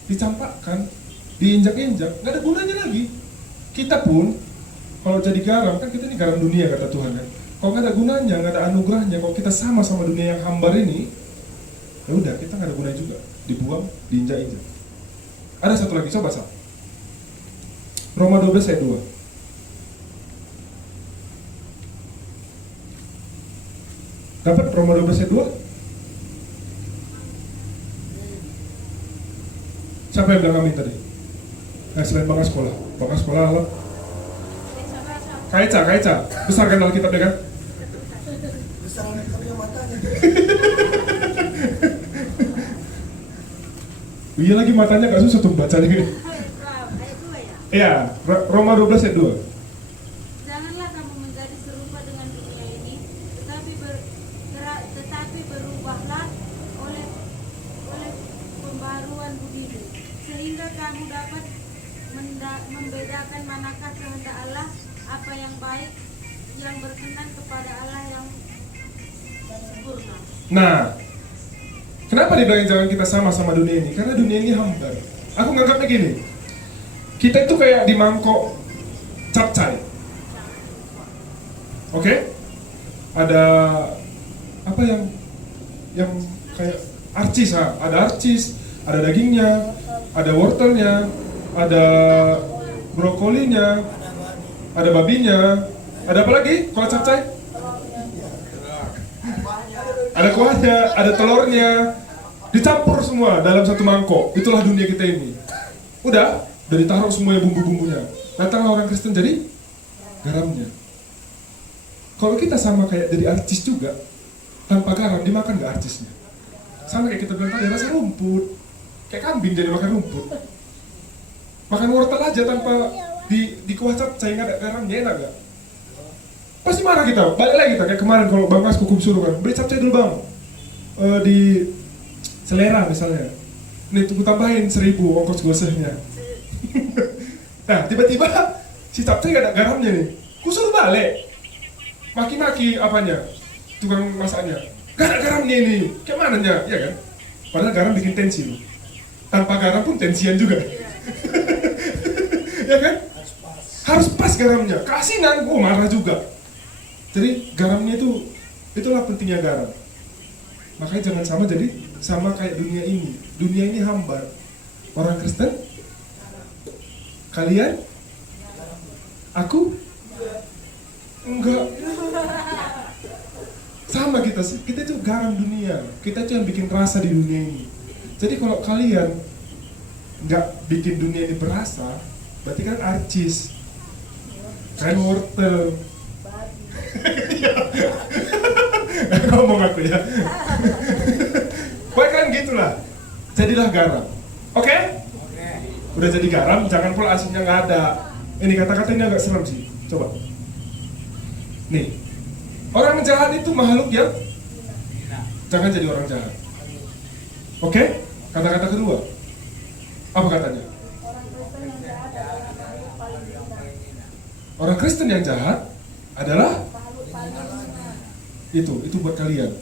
dicampakkan, diinjak-injak, nggak ada gunanya lagi. Kita pun, kalau jadi garam, kan kita ini garam dunia kata Tuhan kan. Kalau nggak ada gunanya, nggak ada anugerahnya, kalau kita sama dunia yang hambar ini, ya udah kita nggak ada gunanya juga, dibuang, diinjak-injak. Ada satu lagi, coba Roma 12 ayat 2. Dapat Roma 12 ayat 2? Siapa yang bilang amin tadi? Nah, selain Bang Sekolah apa? Kaica, besar kan Alkitabnya kan? Besar Alkitabnya matanya. Iya lagi matanya gak susah tuh bacanya. Ayat 2 ya? Iya, Roma 12 ayat 2. Janganlah kamu menjadi serupa dengan dunia ini, tetapi berubahlah oleh pembaruan budimu, sehingga kamu dapat membedakan manakah kehendak Allah, apa yang baik, yang berkenan kepada Allah yang sempurna. Nah, kenapa dibilang jangan kita sama dunia ini? Karena dunia ini hambar. Aku nganggapnya gini, kita itu kayak di mangkok capcay. Oke? Ada apa yang kayak arcis, ada arcis, ada dagingnya, ada wortelnya, ada brokolinya, ada babinya, ada apa lagi kalau capcay? Ada kuahnya, ada telurnya, dicampur semua dalam satu mangkok. Itulah dunia kita ini. Udah ditaruh semuanya bumbu-bumbunya. Datanglah orang Kristen jadi garamnya. Kalau kita sama kayak jadi artis juga, tanpa garam dimakan nggak artisnya? Sama kayak kita bilang tadi, rasa rumput. Kayak kambing jadi makan rumput. Makan wortel aja tanpa di kuah capcay nggak ada garamnya, enak gak? Pasti marah kita, balik lagi kita. Kayak kemarin kalau Bang Mas kukum suruh kan, beli capcay dulu Bang, di Selera misalnya. Nih tunggu tambahin 1.000 ongkos gosehnya. Nah tiba-tiba si capcay gak ada garamnya nih, ku suruh balik. Maki-maki apanya, tukang masaknya, gak ada garamnya ini, kayak mananya, ya kan? Padahal garam bikin tensi loh. Tanpa garam pun tensian juga. Ya kan? Harus pas garamnya, keasinan, marah juga. Jadi garamnya itulah pentingnya garam. Makanya jangan sama kayak dunia ini. Dunia ini hambar. Orang Kristen, kalian, aku, enggak. Sama kita sih. Kita itu garam dunia. Kita itu yang bikin rasa di dunia ini. Jadi kalau kalian nggak bikin dunia ini berasa, berarti kan arcis, kan wortel. Ngomong aku ya. Pokoknya kan gitulah. Jadilah garam. Oke? Udah jadi garam, jangan pula asinnya nggak ada. Ini kata-kata ini agak serem sih. Coba. Nih, orang jahat itu makhluk yang jangan jadi orang jahat. Oke? Kata-kata kedua. Apa katanya? Orang Kristen yang jahat adalah itu buat kalian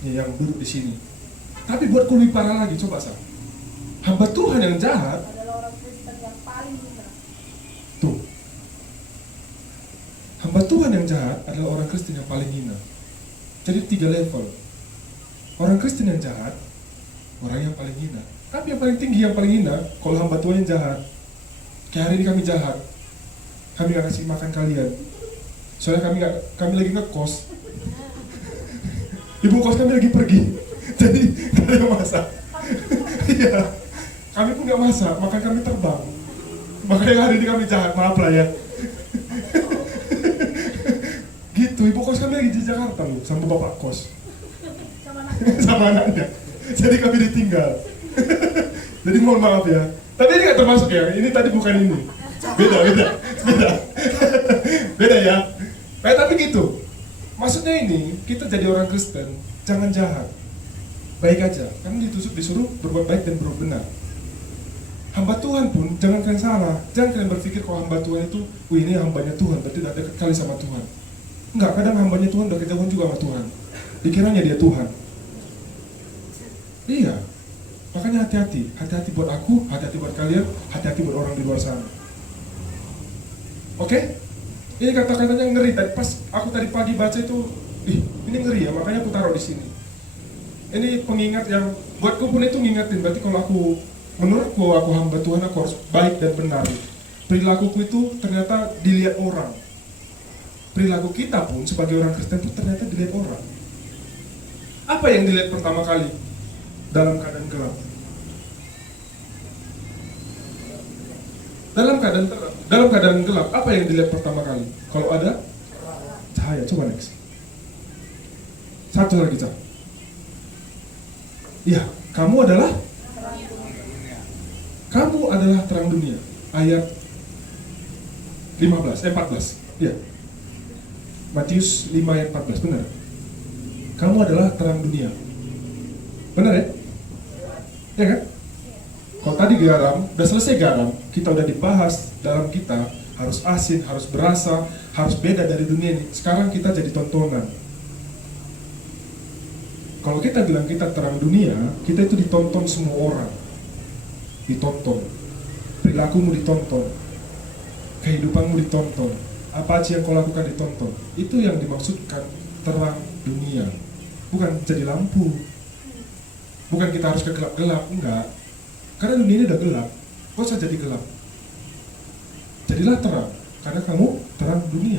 ya, yang duduk di sini. Tapi buatku lebih parah lagi, coba Sa. Hamba Tuhan yang jahat Adalah orang Kristen yang paling hina. tuh. Hamba Tuhan yang jahat adalah orang Kristen yang paling hina. Jadi 3 level. Orang Kristen yang jahat, orang yang paling hina. Tapi yang paling tinggi, yang paling hina, kalau hamba Tuhan yang jahat. Kayak hari ini kami jahat, kami gak kasih makan kalian. Soalnya kami lagi ngekos. Ibu kos kami lagi pergi. Jadi gak ada yang masak. Iya. Kami pun gak masak, makan kami terbang. Makanya hari ini kami jahat, maaf lah ya. Gitu, ibu kos kami lagi di Jakarta loh, sama bapak kos. Sama anaknya. Jadi kami ditinggal. Jadi mohon maaf ya. Tapi ini gak termasuk ya, ini tadi bukan ini. Beda ya. Tapi gitu. Maksudnya ini, kita jadi orang Kristen, jangan jahat. Baik aja, karena disuruh berbuat baik dan berbuat benar. Hamba Tuhan pun, jangan kalian salah. Jangan kalian berpikir kalau hamba Tuhan itu, wih ini hambanya Tuhan, berarti udah dekat kali sama Tuhan. Enggak, kadang hambanya Tuhan udah kejauhan juga sama Tuhan. Dikiranya dia Tuhan. Iya. Makanya hati-hati. Hati-hati buat aku, hati-hati buat kalian, hati-hati buat orang di luar sana. Oke? Ini kata-katanya ngeri. Pas aku tadi pagi baca itu, ini ngeri ya, makanya aku taruh di sini. Ini pengingat yang buatku pun itu ngingetin. Berarti kalau menurutku aku hamba Tuhan, aku harus baik dan benar. Perilakuku itu ternyata dilihat orang. Perilaku kita pun sebagai orang Kristen itu ternyata dilihat orang. Apa yang dilihat pertama kali dalam keadaan gelap? Dalam keadaan gelap, apa yang dilihat pertama kali? Kalau ada cahaya, coba next. Satu lagi, Cak. Iya, kamu adalah terang dunia. Ayat 14. Iya. Matius 5 ayat 14, benar. Kamu adalah terang dunia. Benar ya? Ya kan? Kalau tadi garam, udah selesai garam, kita udah dibahas dalam kita, harus asin, harus berasa, harus beda dari dunia ini. Sekarang kita jadi tontonan. Kalau kita bilang kita terang dunia, kita itu ditonton semua orang. Ditonton. Perilakumu ditonton. Kehidupanmu ditonton. Apa aja yang kau lakukan ditonton. Itu yang dimaksudkan terang dunia. Bukan jadi lampu. Bukan kita harus ke gelap-gelap, enggak. Karena dunia ini udah gelap. Kau usah jadi gelap. Jadilah terang, karena kamu terang dunia.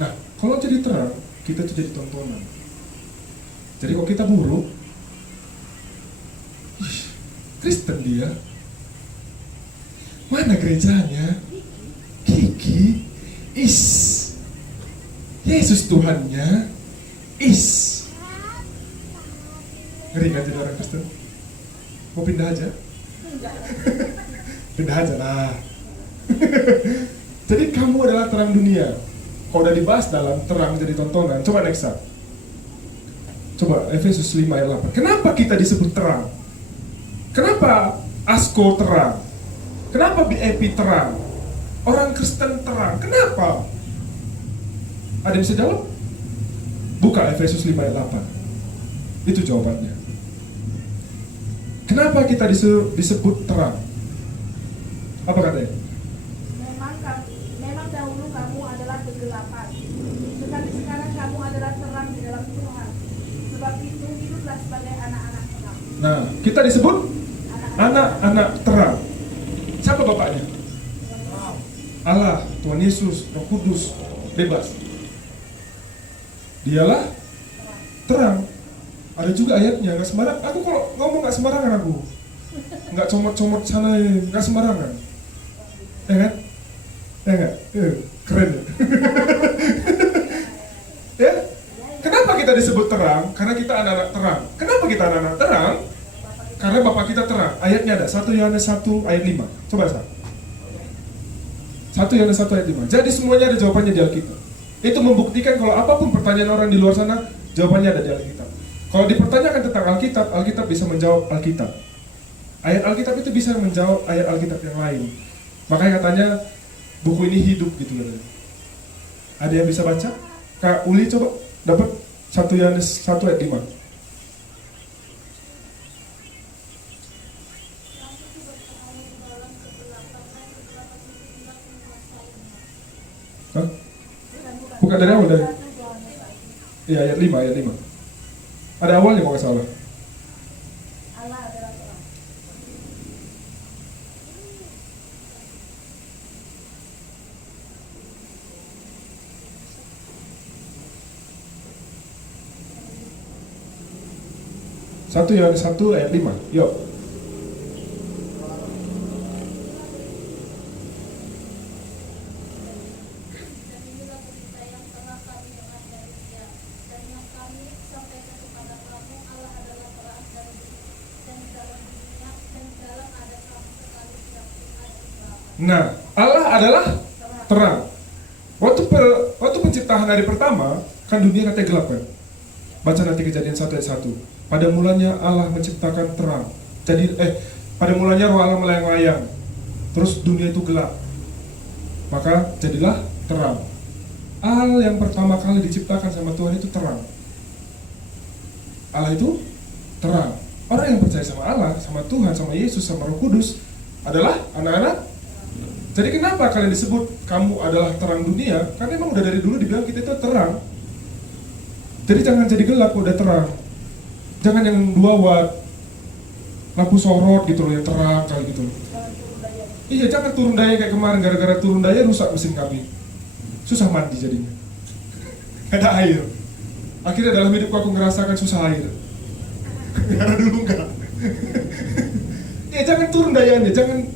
Nah, kalau jadi terang, kita tuh jadi tontonan. Jadi kalau kita buruk, ih, Kristen dia, mana gerejanya, Kiki, Yesus Tuhannya, ngeri gak jadi orang Kristen? Mau pindah aja? Pindah aja lah. Jadi kamu adalah terang dunia. Kalau udah dibahas dalam terang jadi tontonan, coba next up. Coba Efesus 5 ayat 8. Kenapa kita disebut terang? Kenapa Asko terang? Kenapa BIP terang? Orang Kristen terang. Kenapa? Ada yang bisa jawab? Buka Efesus 5 ayat 8. Itu jawabannya. Kenapa kita disebut terang? Apa katanya? Memang dahulu kamu adalah kegelapan, tetapi sekarang kamu adalah terang di dalam Tuhan. Sebab itu hiduplah sebagai anak-anak terang. Nah, kita disebut anak-anak terang. Siapa bapaknya? Allah, Tuhan Yesus, Roh Kudus, bebas. Dialah terang. Ada juga ayatnya, nggak sembarang. Aku kalau ngomong nggak sembarangan aku, nggak comot-comot sana, nggak sembarangan. Ya kan? Ya nggak? Keren ya? Ya? Kenapa kita disebut terang? Karena kita anak-anak terang. Kenapa kita anak-anak terang? Karena Bapak kita terang. Ayatnya ada 1 Yohanes 1 ayat 5. Coba Sa. 1 Yohanes 1 ayat 5. Jadi semuanya ada jawabannya di Alkitab. Itu membuktikan kalau apapun pertanyaan orang di luar sana, jawabannya ada di Alkitab. Kalau dipertanyakan tentang Alkitab, Alkitab bisa menjawab Alkitab. Ayat Alkitab itu bisa menjawab ayat Alkitab yang lain. Makanya katanya buku ini hidup gitu katanya. Ada yang bisa baca? Kak Uli coba dapat 1 Yohanes 1 ayat 5. Hah? Bukan dari awal dari. Iya ayat 5 ayat 5. Ada awalnya kalau nggak salah. Allah adalah terang. Satu Yohanes 1 ayat 5. Yuk. Dan inilah berita yang telah kami dengar dari Dia, dan yang kami sampaikan kepada kamu, Allah adalah terang dan di dalam dunia, dan di dalam ada kamu sekali tidak ada kegelapan. Nah, Allah adalah terang. Waktu penciptaan hari pertama, kan dunia katanya gelap kan? Baca nanti Kejadian 1 ayat 1. Pada mulanya Allah menciptakan terang. Pada mulanya roh Allah melayang-layang. Terus dunia itu gelap. Maka jadilah terang. Hal yang pertama kali diciptakan sama Tuhan itu terang. Allah itu terang. Orang yang percaya sama Allah, sama Tuhan, sama Yesus, sama Roh Kudus adalah anak-anak. Jadi kenapa kalian disebut kamu adalah terang dunia? Karena emang udah dari dulu dibilang kita itu terang. Jadi jangan jadi gelap udah terang. Jangan yang 2 watt lampu sorot gitu loh yang terang kali gitu loh. Iya jangan turun daya kayak kemarin, gara-gara turun daya rusak mesin kami. Susah mandi jadinya. Gak ada air. Akhirnya dalam hidupku aku ngerasakan susah air. Karena dulu enggak. Ya jangan turun dayanya, jangan,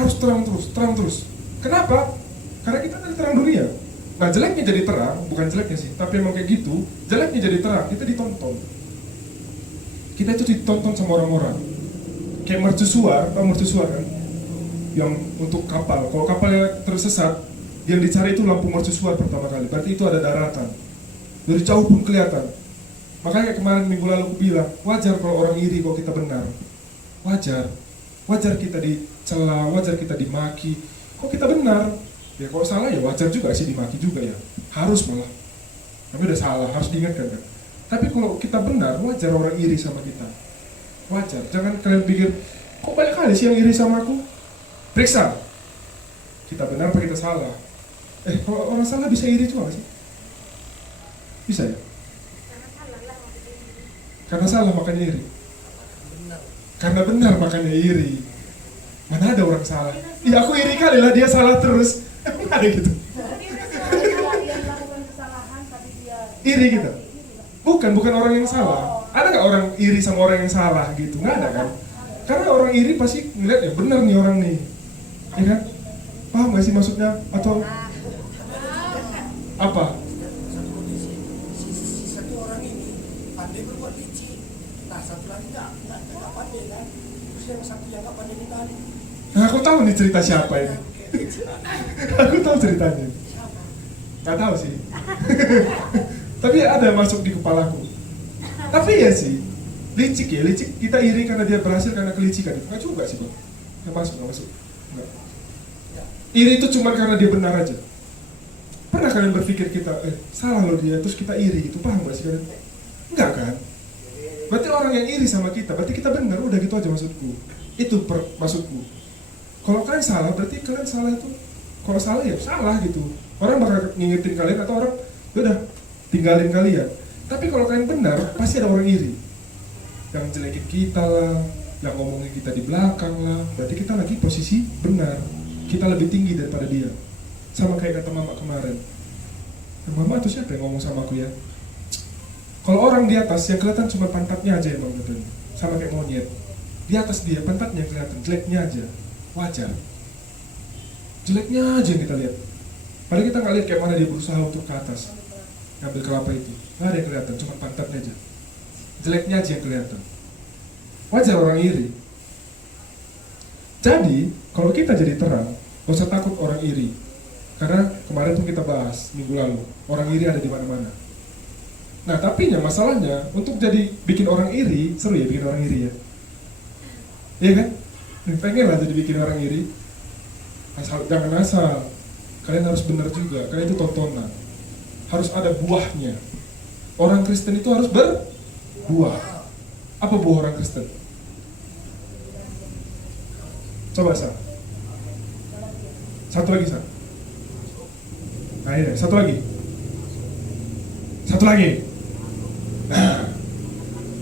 harus terang terus. Kenapa? Karena kita kan terang dunia. Nah jeleknya jadi terang, bukan jeleknya sih, tapi emang kayak gitu. Jeleknya jadi terang, kita ditonton. Kita itu ditonton sama orang-orang. Kayak mercusuar, tau mercusuar kan? Yang untuk kapal. Kalau kapalnya tersesat, yang dicari itu lampu mercusuar pertama kali. Berarti itu ada daratan. Dari jauh pun kelihatan. Makanya kayak kemarin minggu lalu aku bilang, wajar kalau orang iri kalau kita benar. Wajar. Wajar kita dicela, wajar kita dimaki. Kok kita benar? Ya kalau salah ya wajar juga sih dimaki juga ya. Harus malah. Tapi udah salah, harus diingatkan kan. Tapi kalau kita benar, wajar orang iri sama kita. Wajar. Jangan kalian pikir, kok banyak kali sih yang iri sama aku? Periksa. Kita benar apa kita salah? Kalau orang salah bisa iri juga gak sih? Bisa ya? Karena salah makanya iri. Karena benar makanya iri. Mana ada orang salah? Iya aku iri kali lah, dia salah terus. Ada gitu. Dia melakukan kesalahan tapi dia Iri gitu. Bukan orang yang salah. Ada nggak orang iri sama orang yang salah gitu? Nggak ada kan? Karena orang iri pasti ngeliat ya benar nih orang nih, ya kan? Paham nggak sih maksudnya? Atau apa? Satu kondisi, si satu orang ini pandai berbuat licik. Nah satu lagi nggak pandai kan? Terus yang satu yang nggak pandai tadi. Nah, aku tahu nih cerita siapa ini. Aku tahu ceritanya. Nggak tahu sih. Tapi ada masuk di kepalaku. Tapi ya sih, licik ya, licik kita iri karena dia berhasil karena kelicikan. Nggak juga sih bang. Nggak masuk. Nggak. Iri itu cuma karena dia benar aja. Pernah kalian berpikir kita, salah loh dia, terus kita iri, itu paham gak sih kalian? Enggak kan? Berarti orang yang iri sama kita, berarti kita benar, udah gitu aja maksudku. Itu maksudku. Kalau kalian salah, berarti kalian salah itu, kalau salah ya salah gitu. Orang bakal ngingetin kalian atau orang, udah tinggalin kalian. Tapi kalau kalian benar, pasti ada orang iri. Yang jelekin kita lah, yang ngomongin kita di belakang lah, berarti kita lagi posisi benar. Kita lebih tinggi daripada dia. Sama kayak kata mama kemarin. Mama tuh siapa yang ngomong sama aku ya? Kalau orang di atas yang kelihatan cuma pantatnya aja emang katanya. Sama kayak monyet. Di atas dia pantatnya kelihatan, jeleknya aja. Wajar. Jeleknya aja yang kita lihat. Padahal kita nggak lihat kayak mana dia berusaha untuk ke atas ngambil kelapa itu. Nggak ada yang kelihatan, cuma pantatnya aja. Jeleknya aja yang kelihatan. Wajar orang iri. Jadi kalau kita jadi terang, gak usah takut orang iri. Karena kemarin tuh kita bahas minggu lalu, orang iri ada di mana-mana. Nah, tapinya masalahnya untuk jadi bikin orang iri, seru ya bikin orang iri ya. Iya kan? Pengen lah jadi bikin orang iri. Jangan asal. Kalian harus benar juga. Kalian itu tontonan. Harus ada buahnya. Orang Kristen itu harus berbuah. Apa buah orang Kristen? Coba Sa. Satu lagi Sa. Nah ini, satu lagi. Nah,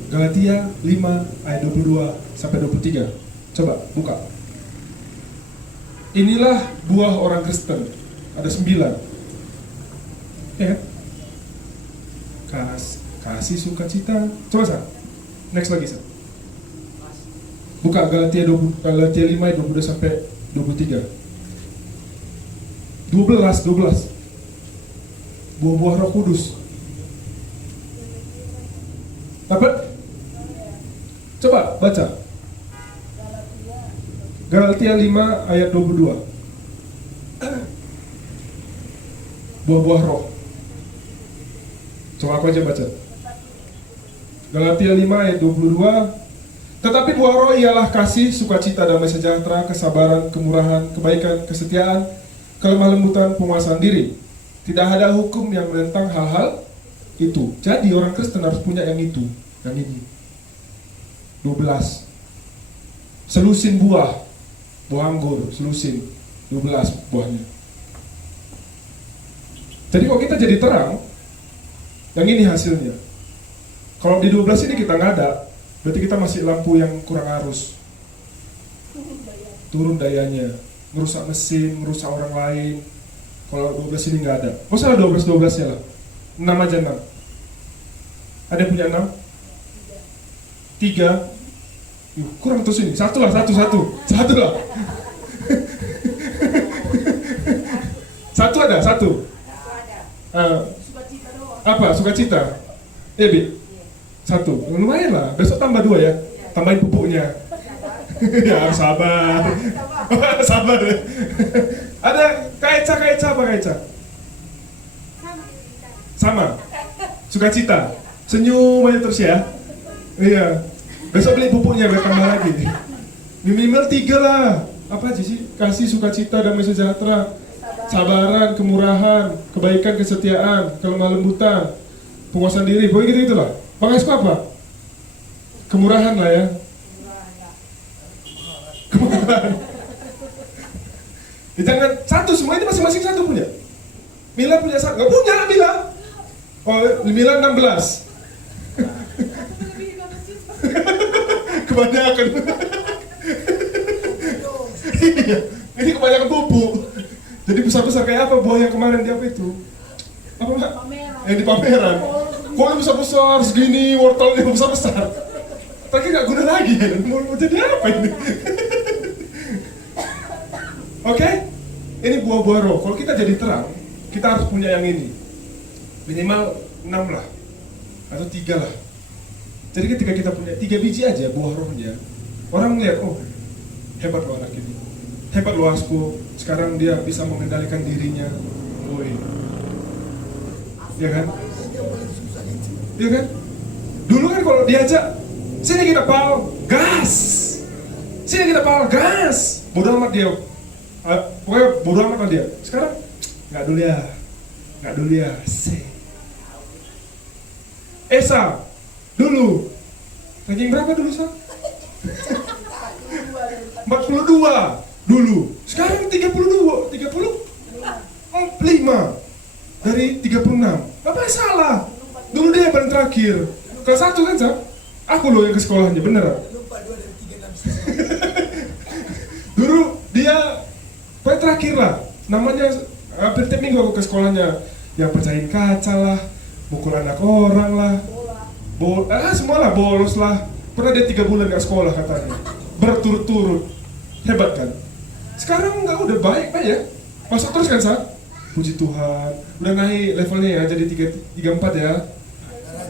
Galatia 5 ayat 22 sampai 23. Coba buka. Inilah buah orang Kristen. Ada 9. Ya kan? Kasih sukacita. Coba Sa. Next lagi Sa. Buka Galatia 5 ayat 22 sampai 23. 12. Buah-buah Roh Kudus. Dapat? Coba baca. Galatia 5 ayat 22. Buah-buah roh. Coba aku aja baca. Galatia 5 ayat 22. Tetapi buah roh ialah kasih, sukacita, damai sejahtera, kesabaran, kemurahan, kebaikan, kesetiaan, kelemah lembutan, penguasaan diri. Tidak ada hukum yang menentang hal-hal itu. Jadi orang Kristen harus punya yang itu, yang ini. 12. Selusin buah anggur, selusin 12 buahnya. Jadi kalau kita jadi terang, yang ini hasilnya. Kalau di 12 ini kita nggak ada, berarti kita masih lampu yang kurang arus. Turun dayanya, ngerusak mesin, ngerusak orang lain. Kalau 12 ini nggak ada. Oh salah 12-12 ya lah. 6 aja 6. Ada yang punya 6? 3. Kurang tuh sini. Satu lah. Satu ada, satu. sukacita doang. Apa? Sukacita? Iya, Bi? Satu. Lumayan lah. Besok tambah 2 ya. Tambahin pupuknya. Ya harus sabar. Sabar. Ada Kaica apa Kaica? Sama. Sukacita. Senyum aja terus ya. Iya. Besok beli pupuknya biar tambah lagi. Minimal 3 lah. Apa aja sih? Kasih, sukacita, damai sejahtera, sabaran, kemurahan, kebaikan, kesetiaan, kelemah lembutan, penguasaan diri. Pokoknya gitu lah. Bang Esko apa? Kemurahan lah ya. Kemurahan. Jangan satu, semua ini masing-masing satu punya. Mila punya satu, nggak punya lah Mila. Oh, Mila 16. Kebanyakan. Iya, ini kebanyakan pupuk. Jadi besar-besar kayak apa buah yang kemarin di apa itu? Apa Mbak? Yang di pameran. Kok yang besar-besar segini, wortelnya besar-besar. Tapi nggak guna lagi ya. Mau jadi apa ini? Oke? Ini buah-buah roh. Kalau kita jadi terang, kita harus punya yang ini. Minimal 6 lah. Atau 3 lah. Jadi ketika kita punya 3 biji aja buah rohnya, orang melihat, oh hebat loh anak ini. Hebat loh Asko, sekarang dia bisa mengendalikan dirinya. Woi. Iya kan? Iya kan? Dulu kan kalau diajak, sini kita pal, gas. Sini kita pal, gas. Bodoh amat dia. Pokoknya bodoh amat lah dia. Sekarang nggak dulu ya. Nggak dulu ya. Esa dulu. Ranking berapa dulu, Sa? 42 dulu. Sekarang 32, 35 dari 36. Apa yang salah? Dulu dia yang paling terakhir. Kelas 1 kan, Sa? Aku loh yang ke sekolahnya, beneran. Lupa 2 dari 3 6. Dulu dia paling terakhir lah. Namanya hampir tiap minggu aku ke sekolahnya. Yang pecahin kaca lah, mukul anak orang lah, semua lah, bolos lah. Pernah dia 3 bulan gak sekolah katanya, berturut-turut. Hebat kan? Sekarang enggak, udah baik Pak ya. Masuk terus kan, Sa? Puji Tuhan. Udah naik levelnya ya, jadi 34 ya.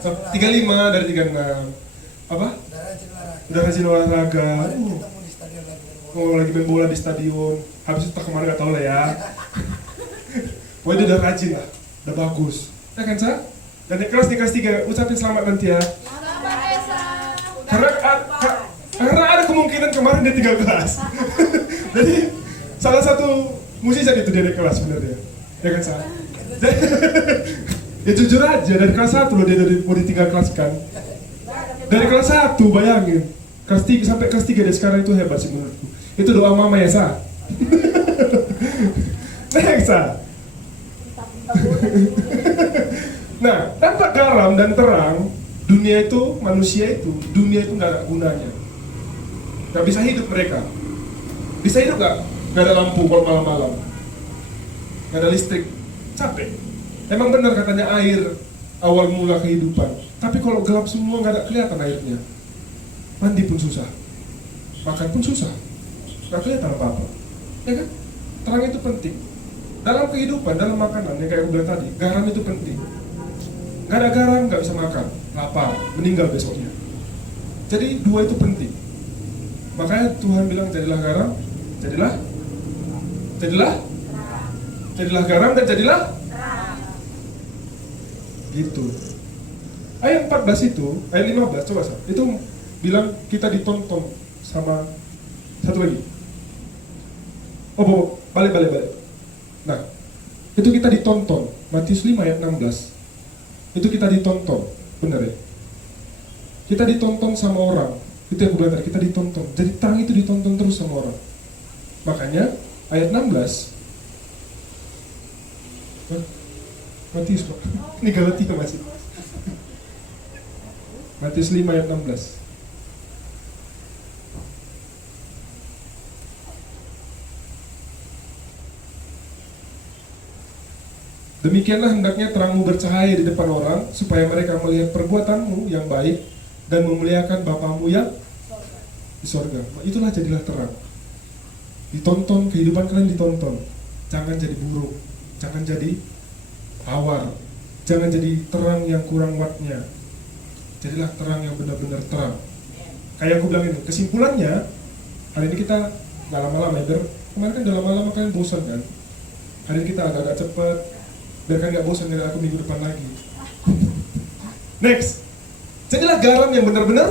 35 dari 36. Apa? Udah rajin olahraga. Oh, lagi main bola di stadion. Habis itu tak kemana gak tau lah ya. Pokoknya dia udah rajin lah, udah bagus. Ya kan, Sa? Dan di kelas 3, ucapin selamat nanti ya. Karena ada kemungkinan kemarin dia tinggal kelas. Jadi salah satu musisi itu dia naik kelas sebenarnya. Ya kan, Sa? Ya jujur aja, dari kelas 1 loh dia mau ditinggal kelas kan. Dari kelas 1 bayangin. Kelas 3 sampai kelas 3 dia sekarang itu hebat sih menurutku. Itu doa mama ya, Sa? Next, Sa? Nah, tanpa garam dan terang, dunia itu, manusia itu, dunia itu nggak ada gunanya. Nggak bisa hidup mereka. Bisa hidup nggak? Nggak ada lampu kalau malam-malam. Nggak ada listrik. Capek. Emang benar katanya air awal mula kehidupan. Tapi kalau gelap semua nggak ada kelihatan airnya. Mandi pun susah. Makan pun susah. Nggak kelihatan apa-apa. Ya kan? Terang itu penting. Dalam kehidupan, dalam makanan, yang kayak aku bilang tadi, garam itu penting. Nggak ada garam, nggak bisa makan. Lapar, meninggal besoknya. Jadi 2 itu penting. Makanya Tuhan bilang jadilah garam, jadilah garam dan jadilah gitu. Ayat 14 itu, ayat 15 coba Sa. Itu bilang kita ditonton sama satu lagi. Oh, balik. Nah, itu kita ditonton. Matius 5 ayat 16. Itu kita ditonton, benar ya? Kita ditonton sama orang. Itu yang aku bilang tadi, kita ditonton. Jadi terang itu ditonton terus sama orang. Makanya ayat 16. Matius Pak. Ini Galatia masih. Matius 5 ayat 16. Demikianlah hendaknya terangmu bercahaya di depan orang, supaya mereka melihat perbuatanmu yang baik dan memuliakan Bapamu yang di sorga. Itulah jadilah terang. Ditonton, kehidupan kalian ditonton. Jangan jadi buruk, jangan jadi awar, jangan jadi terang yang kurang wattnya. Jadilah terang yang benar-benar terang. Kayak aku bilang ini, kesimpulannya hari ini kita nggak lama-lama ya. Kemarin kan udah lama-lama kalian bosan kan. Hari ini kita agak-agak cepat, biar kalian nggak bosan dengan aku minggu depan lagi. Next, jadilah garam yang benar-benar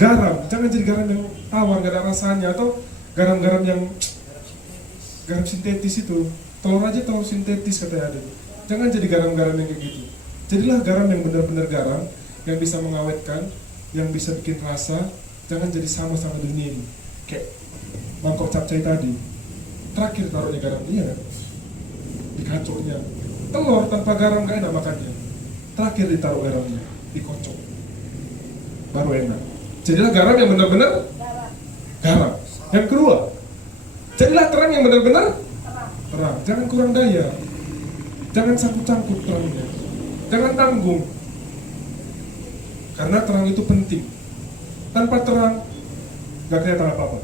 garam, jangan jadi garam yang tawar, gak ada rasanya, atau garam-garam yang garam sintetis itu. Telur aja telur sintetis katanya ada. Jangan jadi garam-garam yang kayak gitu. Jadilah garam yang benar-benar garam, yang bisa mengawetkan, yang bisa bikin rasa. Jangan jadi sama-sama dunia ini. Kayak mangkok capcay tadi. Terakhir taruhnya garam, iya kan? Dikacoknya. Telur tanpa garam gak enak makannya. Terakhir ditaruh garamnya, dikocok. Baru enak. Jadilah garam yang benar-benar garam. Yang kedua, jadilah terang yang benar-benar terang. Jangan kurang daya. Jangan sangkut-sangkut terangnya. Jangan tanggung. Karena terang itu penting. Tanpa terang, gak kelihatan apa-apa.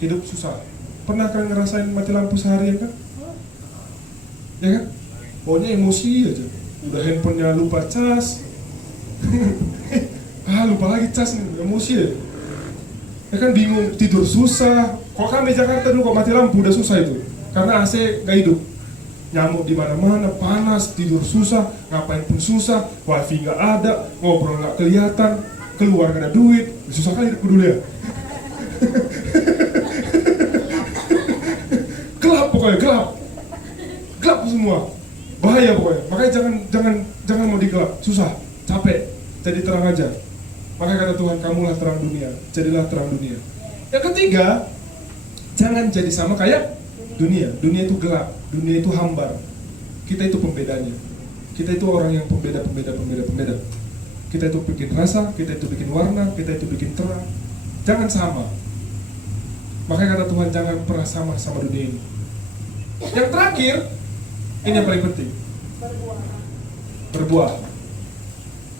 Hidup susah. Pernah kalian ngerasain mati lampu seharian kan? Ya kan? Pokoknya emosi aja. Udah handphonenya lupa cas. Lupa lagi cas nih, emosi ya. Ya kan bingung, tidur susah. Kok kami Jakarta dulu kok mati lampu udah susah itu. Karena AC gak hidup. Nyamuk di mana-mana, panas, tidur susah, ngapain pun susah, wifi gak ada, ngobrol gak kelihatan, keluar gak ada duit, susah kali hidupku dulu ya. Gelap pokoknya, gelap semua, bahaya pokoknya. Makanya jangan mau digelap, susah, capek, jadi terang aja. Makanya kata Tuhan, kamulah terang dunia, jadilah terang dunia. Yang ketiga, jangan jadi sama kayak dunia. Dunia itu gelap, dunia itu hambar. Kita itu pembedanya. Kita itu orang yang pembeda. Kita itu bikin rasa, kita itu bikin warna, kita itu bikin terang. Jangan sama. Makanya kata Tuhan, jangan pernah sama dunia ini. Yang terakhir, ini yang paling penting. Berbuah.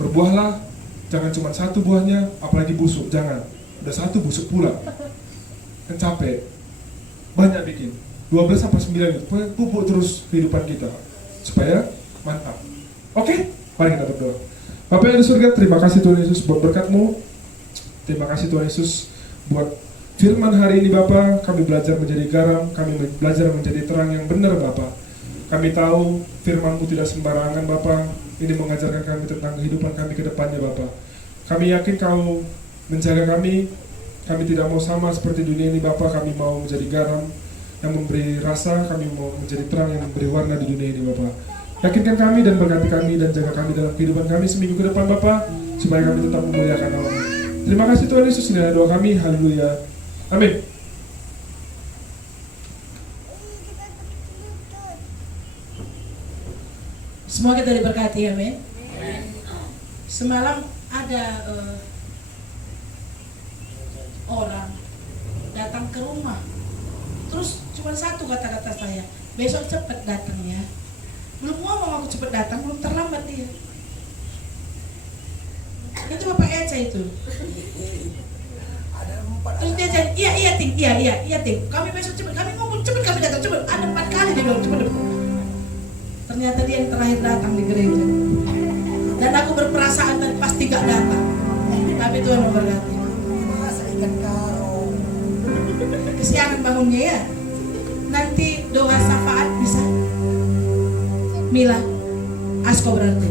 Berbuahlah, jangan cuma satu buahnya, apalagi busuk, jangan. Udah satu busuk pula. Kan capek. Banyak bikin. 12 sampai 9 itu, pupuk terus kehidupan kita supaya mantap. Oke? Mari kita berdoa. Bapak yang di surga, terima kasih Tuhan Yesus buat berkat-Mu. Terima kasih Tuhan Yesus buat firman hari ini Bapak. Kami belajar menjadi garam, kami belajar menjadi terang yang benar Bapak. Kami tahu firman-Mu tidak sembarangan Bapak. Ini mengajarkan kami tentang kehidupan kami ke depannya Bapak. Kami yakin Kau menjaga kami. Kami tidak mau sama seperti dunia ini Bapak. Kami mau menjadi garam yang memberi rasa, kami mau menjadi terang yang memberi warna di dunia ini Bapak. Yakinkan kami dan berkati kami dan jaga kami dalam kehidupan kami seminggu ke depan Bapak, supaya kami tetap memuliakan Allah. Terima kasih Tuhan Yesus, ini doa kami, haleluya, amin. Semua kita diberkati, amin. Semalam ada orang datang ke rumah. Terus cuma satu kata-kata saya, besok cepet datang ya. Belum ngomong aku cepet datang, belum terlambat dia. Itu Bapak Eca itu. Terus dia jadi, iya ting. Kami besok cepet, kami ngomong cepet kami datang cepet. Ada 4 kali dia bilang cepet. Ternyata dia yang terakhir datang di gereja. Dan aku berperasaan tadi pasti gak datang. Tapi Tuhan memberkati. Masa ikan karo. Kesiangan bangunnya ya. Nanti doa syafaat bisa. Mila, Asko berarti.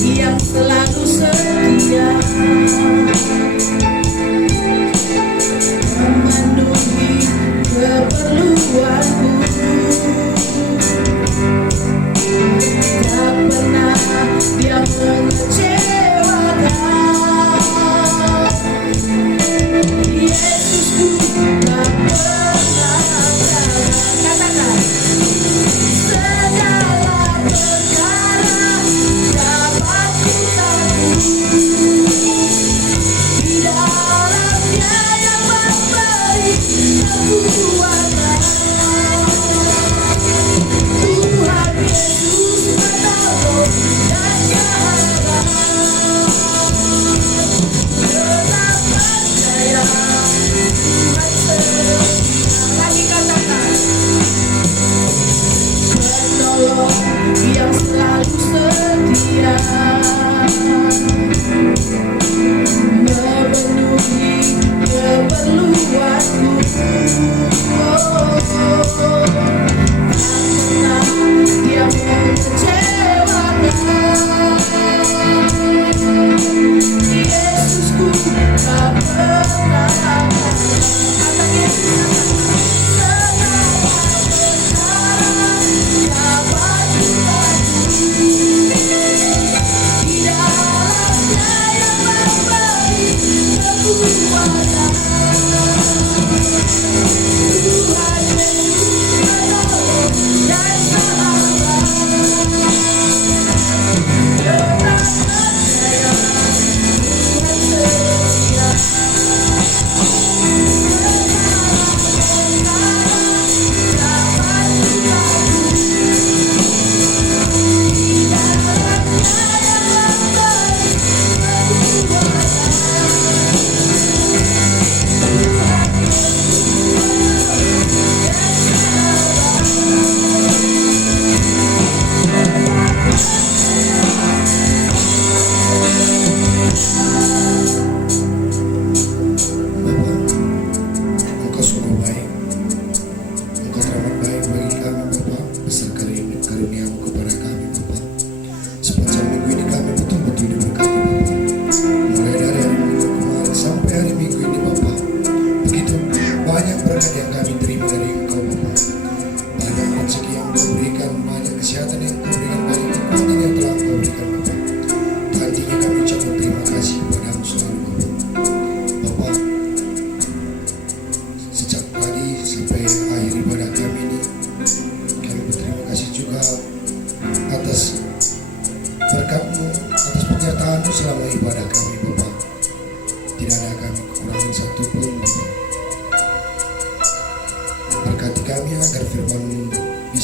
Yang selalu setia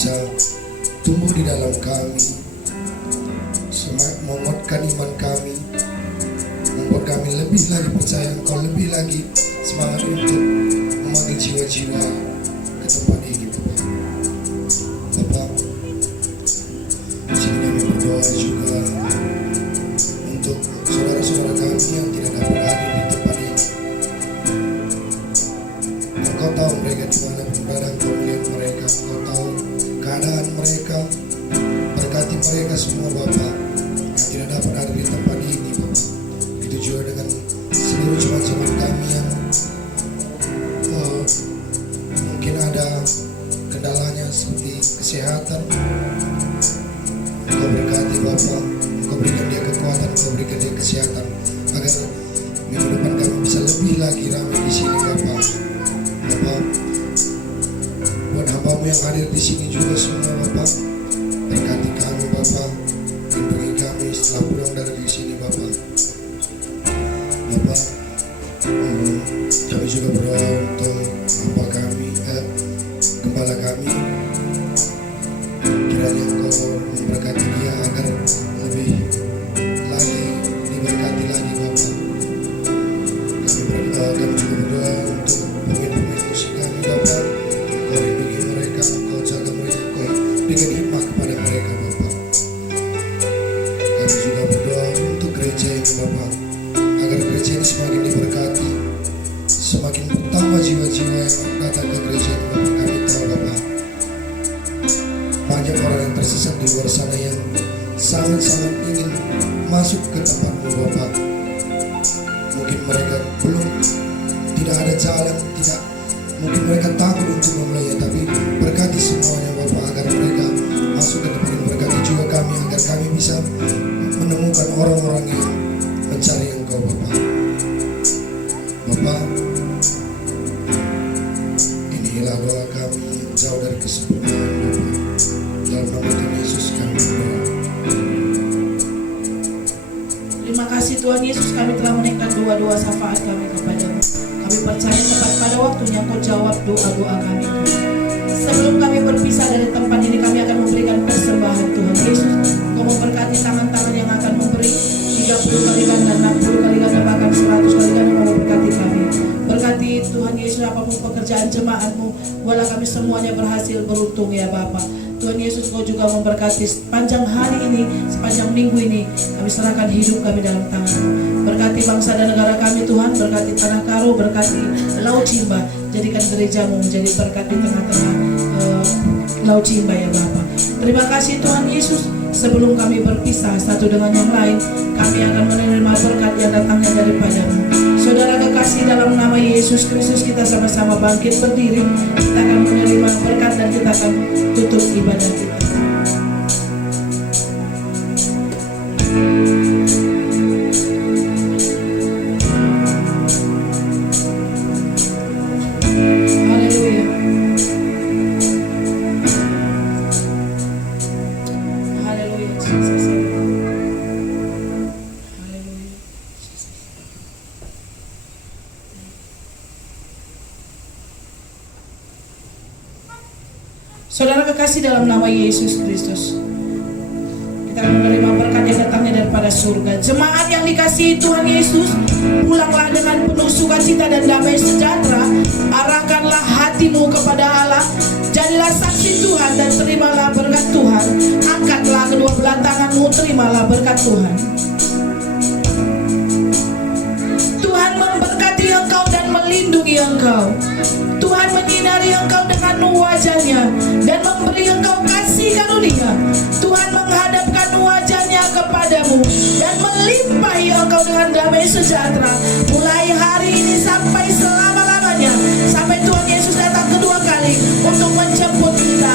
bisa tumbuh di dalam kami, menguatkan iman kami, membuat kami lebih lagi percaya Engkau, lebih lagi semangat untuk memanggil jiwa-jiwa ke tempat ini Bapak. Bapak, di sini kami berdoa juga untuk saudara-saudara kami yang tidak dapat hadir di tempat ini. Engkau tahu mereka di mana berada, Engkau melihat mereka, Engkau tahu keadaan mereka. Berkati mereka semua Bapak yang tidak dapat hadir di tempat ini Bapak. Begitu juga dengan seluruh jemaat-jemaat kami yang mungkin ada kendalanya seperti kesehatan. Engkau berkati Bapak, Engkau berikan dia kekuatan, Engkau berikan dia kesehatan agar minggu depan kami bisa lebih lagi ramai di sini Bapak. Bapak, buat hamba-Mu yang hadir di sini juga semua Bapak, berkati kami Bapak, lindungi kami setelah pulang dari sini Bapak. Bapak, kami juga berdoa untuk hamba kami, gembala kami. Kiranya Engkau memberkati dia agar lebih lagi diberkati lagi Bapak. Kami juga berdoa untuk pemain-pemain musik kami Bapak. Engkau lindungi mereka, Engkau jaga mereka, Engkau berikan hikmah kepada mereka Bapak. Kami juga berdoa untuk gereja ini Bapak, agar gereja ini semakin diberkati, semakin bertambah jiwa-jiwa yang datang ke gereja ini Bapak. Kami tahu Bapak, banyak orang yang tersesat di luar sana yang sangat-sangat ingin masuk ke tempat-Mu Bapak. Mungkin mereka tidak ada jalan, mungkin mereka takut untuk memulainya, tapi berkati semuanya Bapak agar mereka masuk ke tempat ini. Berkati juga kami agar kami bisa menemukan orang-orang yang mencari Engkau Bapak. Bapak, inilah doa kami yang jauh dari kesempurnaan Bapak. Dalam nama Tuhan Yesus kami berdoa. Terima kasih Tuhan Yesus, kami telah menaikkan doa-doa syafaat kami kepadamu. Kami percaya tepat pada waktunya Engkau jawab doa-doa kami. Sebelum kami berpisah dari tempat ini, kami akan memberikan persembahan Tuhan Yesus. Engkau memberkati tangan-tangan yang akan memberi 30 kali ganda, 60 kali ganda, bahkan 100 kali ganda. Engkau memberkati kami. Berkati Tuhan Yesus apapun pekerjaan jemaat-Mu, bola kami semuanya berhasil beruntung ya Bapa. Tuhan Yesus, Kau juga memberkati sepanjang hari ini, sepanjang minggu ini. Kami serahkan hidup kami dalam tangan-Mu. Berkati bangsa dan negara kami Tuhan, berkati tanah Karo, berkati Laut Cimba. Jadikan gereja-Mu menjadi berkat di tengah-tengah Laut Cimba ya Bapa. Terima kasih Tuhan Yesus. Sebelum kami berpisah satu dengan yang lain, kami akan menerima berkat yang datangnya daripada-Mu. Saudara kekasih, dalam nama Yesus Kristus kita sama-sama bangkit berdiri. Kita akan menerima berkat dan kita akan tutup ibadah kita. Haleluya. Haleluya Jesus. Haleluya Jesus. Saudara kekasih, dalam nama Yesus Kristus, kita akan menerima berkat yang datangnya daripada surga. Jemaat yang dikasihi Tuhan Yesus, pulanglah dengan penuh sukacita dan damai sejahtera. Arahkanlah hatimu kepada Allah, jadilah saksi Tuhan dan terimalah berkat Tuhan. Angkatlah kedua belah tanganmu, terimalah berkat Tuhan. Tuhan memberkati engkau dan melindungi engkau. Tuhan menyinari engkau dengan wajahnya dan memberi engkau kasih karunia. Tuhan menghadapkan wajahnya kepadamu dan melimpahi engkau dengan damai sejahtera, mulai hari ini sampai selama-lamanya, sampai Tuhan Yesus datang kedua kali untuk menjemput kita.